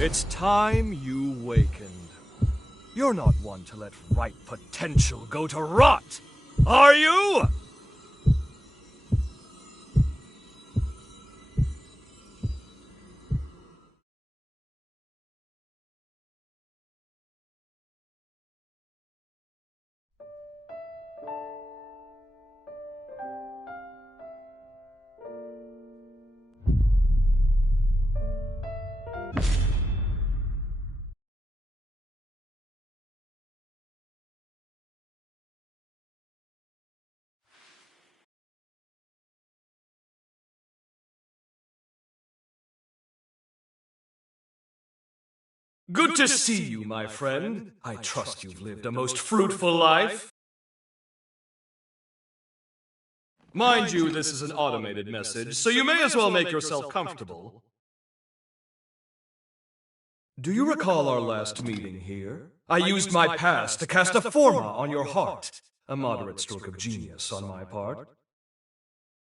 It's time you wakened. You're not one to let ripe potential go to rot, are you? Good to see you, my friend. I trust you've lived a most fruitful life. Mind you, this is an automated message, so you may as well make yourself comfortable. Do you recall our last meeting here? I used my past to cast a forma on your heart. A moderate stroke of genius on my part.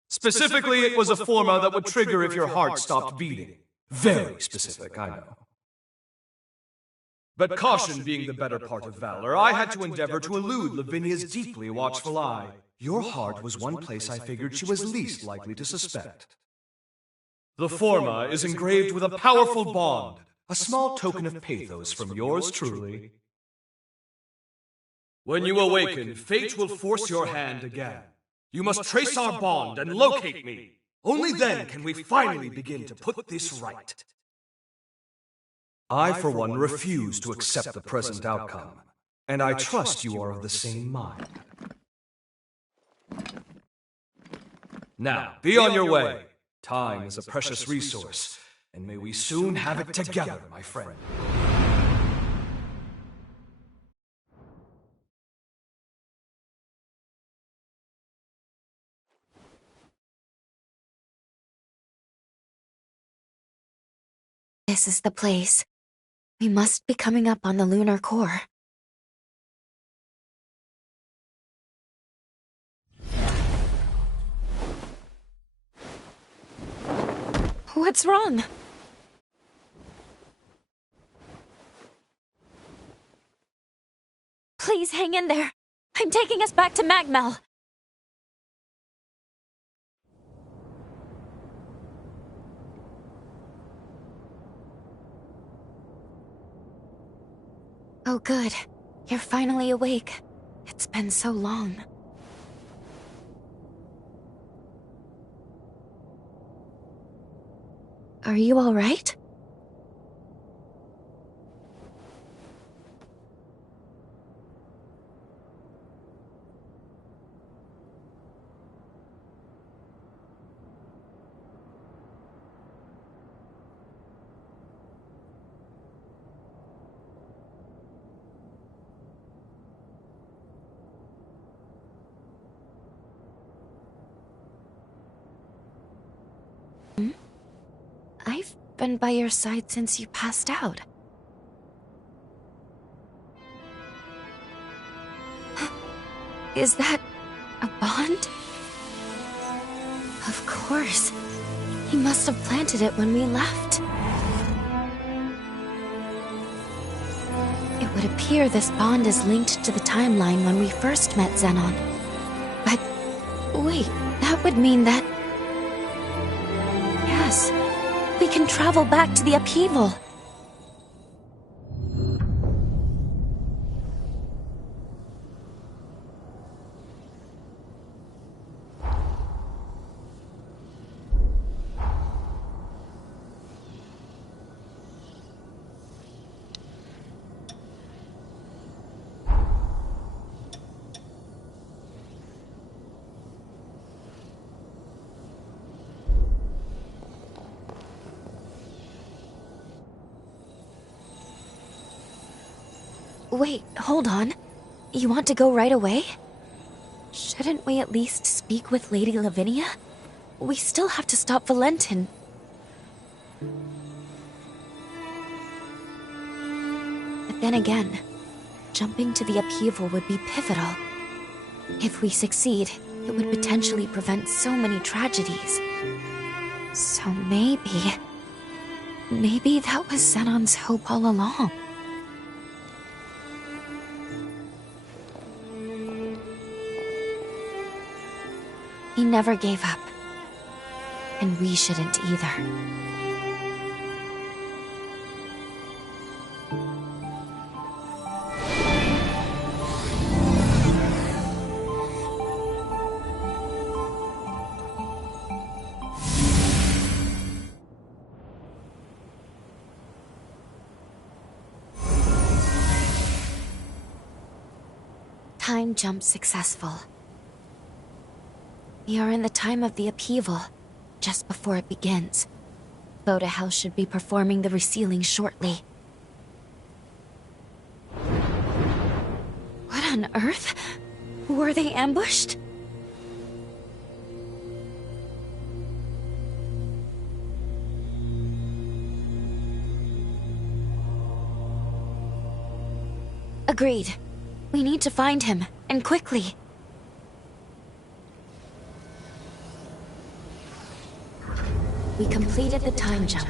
Specifically, it was a forma that would trigger if your heart stopped beating. Very specific, I know. But caution being the better part of valor, I had to endeavor to elude Lavinia's deeply watchful eye. Your heart was one place I figured she was least likely to suspect. The forma is engraved with a powerful bond, a small token of pathos from yours truly. When you awaken, fate will force your hand again. You must trace our bond and locate me. Only then can we finally begin to put this right. I, for one, refuse to accept the present outcome. and I trust you are of the same mind. Now, be on your way. Time is a precious resource, and may we soon have it together, my friend. This is the place. We must be coming up on the lunar core. What's wrong? Please hang in there. I'm taking us back to Magmel. Oh, good. You're finally awake. It's been so long. Are you all right? I've been by your side since you passed out. Is that a bond? Of course. He must have planted it when we left. It would appear this bond is linked to the timeline when we first met Xenon. But wait, that would mean that... Yes. We can travel back to the upheaval. Wait, hold on. You want to go right away? Shouldn't we at least speak with Lady Lavinia? We still have to stop Valentin. But then again, jumping to the upheaval would be pivotal. If we succeed, it would potentially prevent so many tragedies. So maybe that was Xenon's hope all along. He never gave up. And we shouldn't either. Time jump successful. We are in the time of the upheaval, just before it begins. Voda House should be performing the resealing shortly. What on earth? Were they ambushed? Agreed. We need to find him, and quickly. We completed the time jump.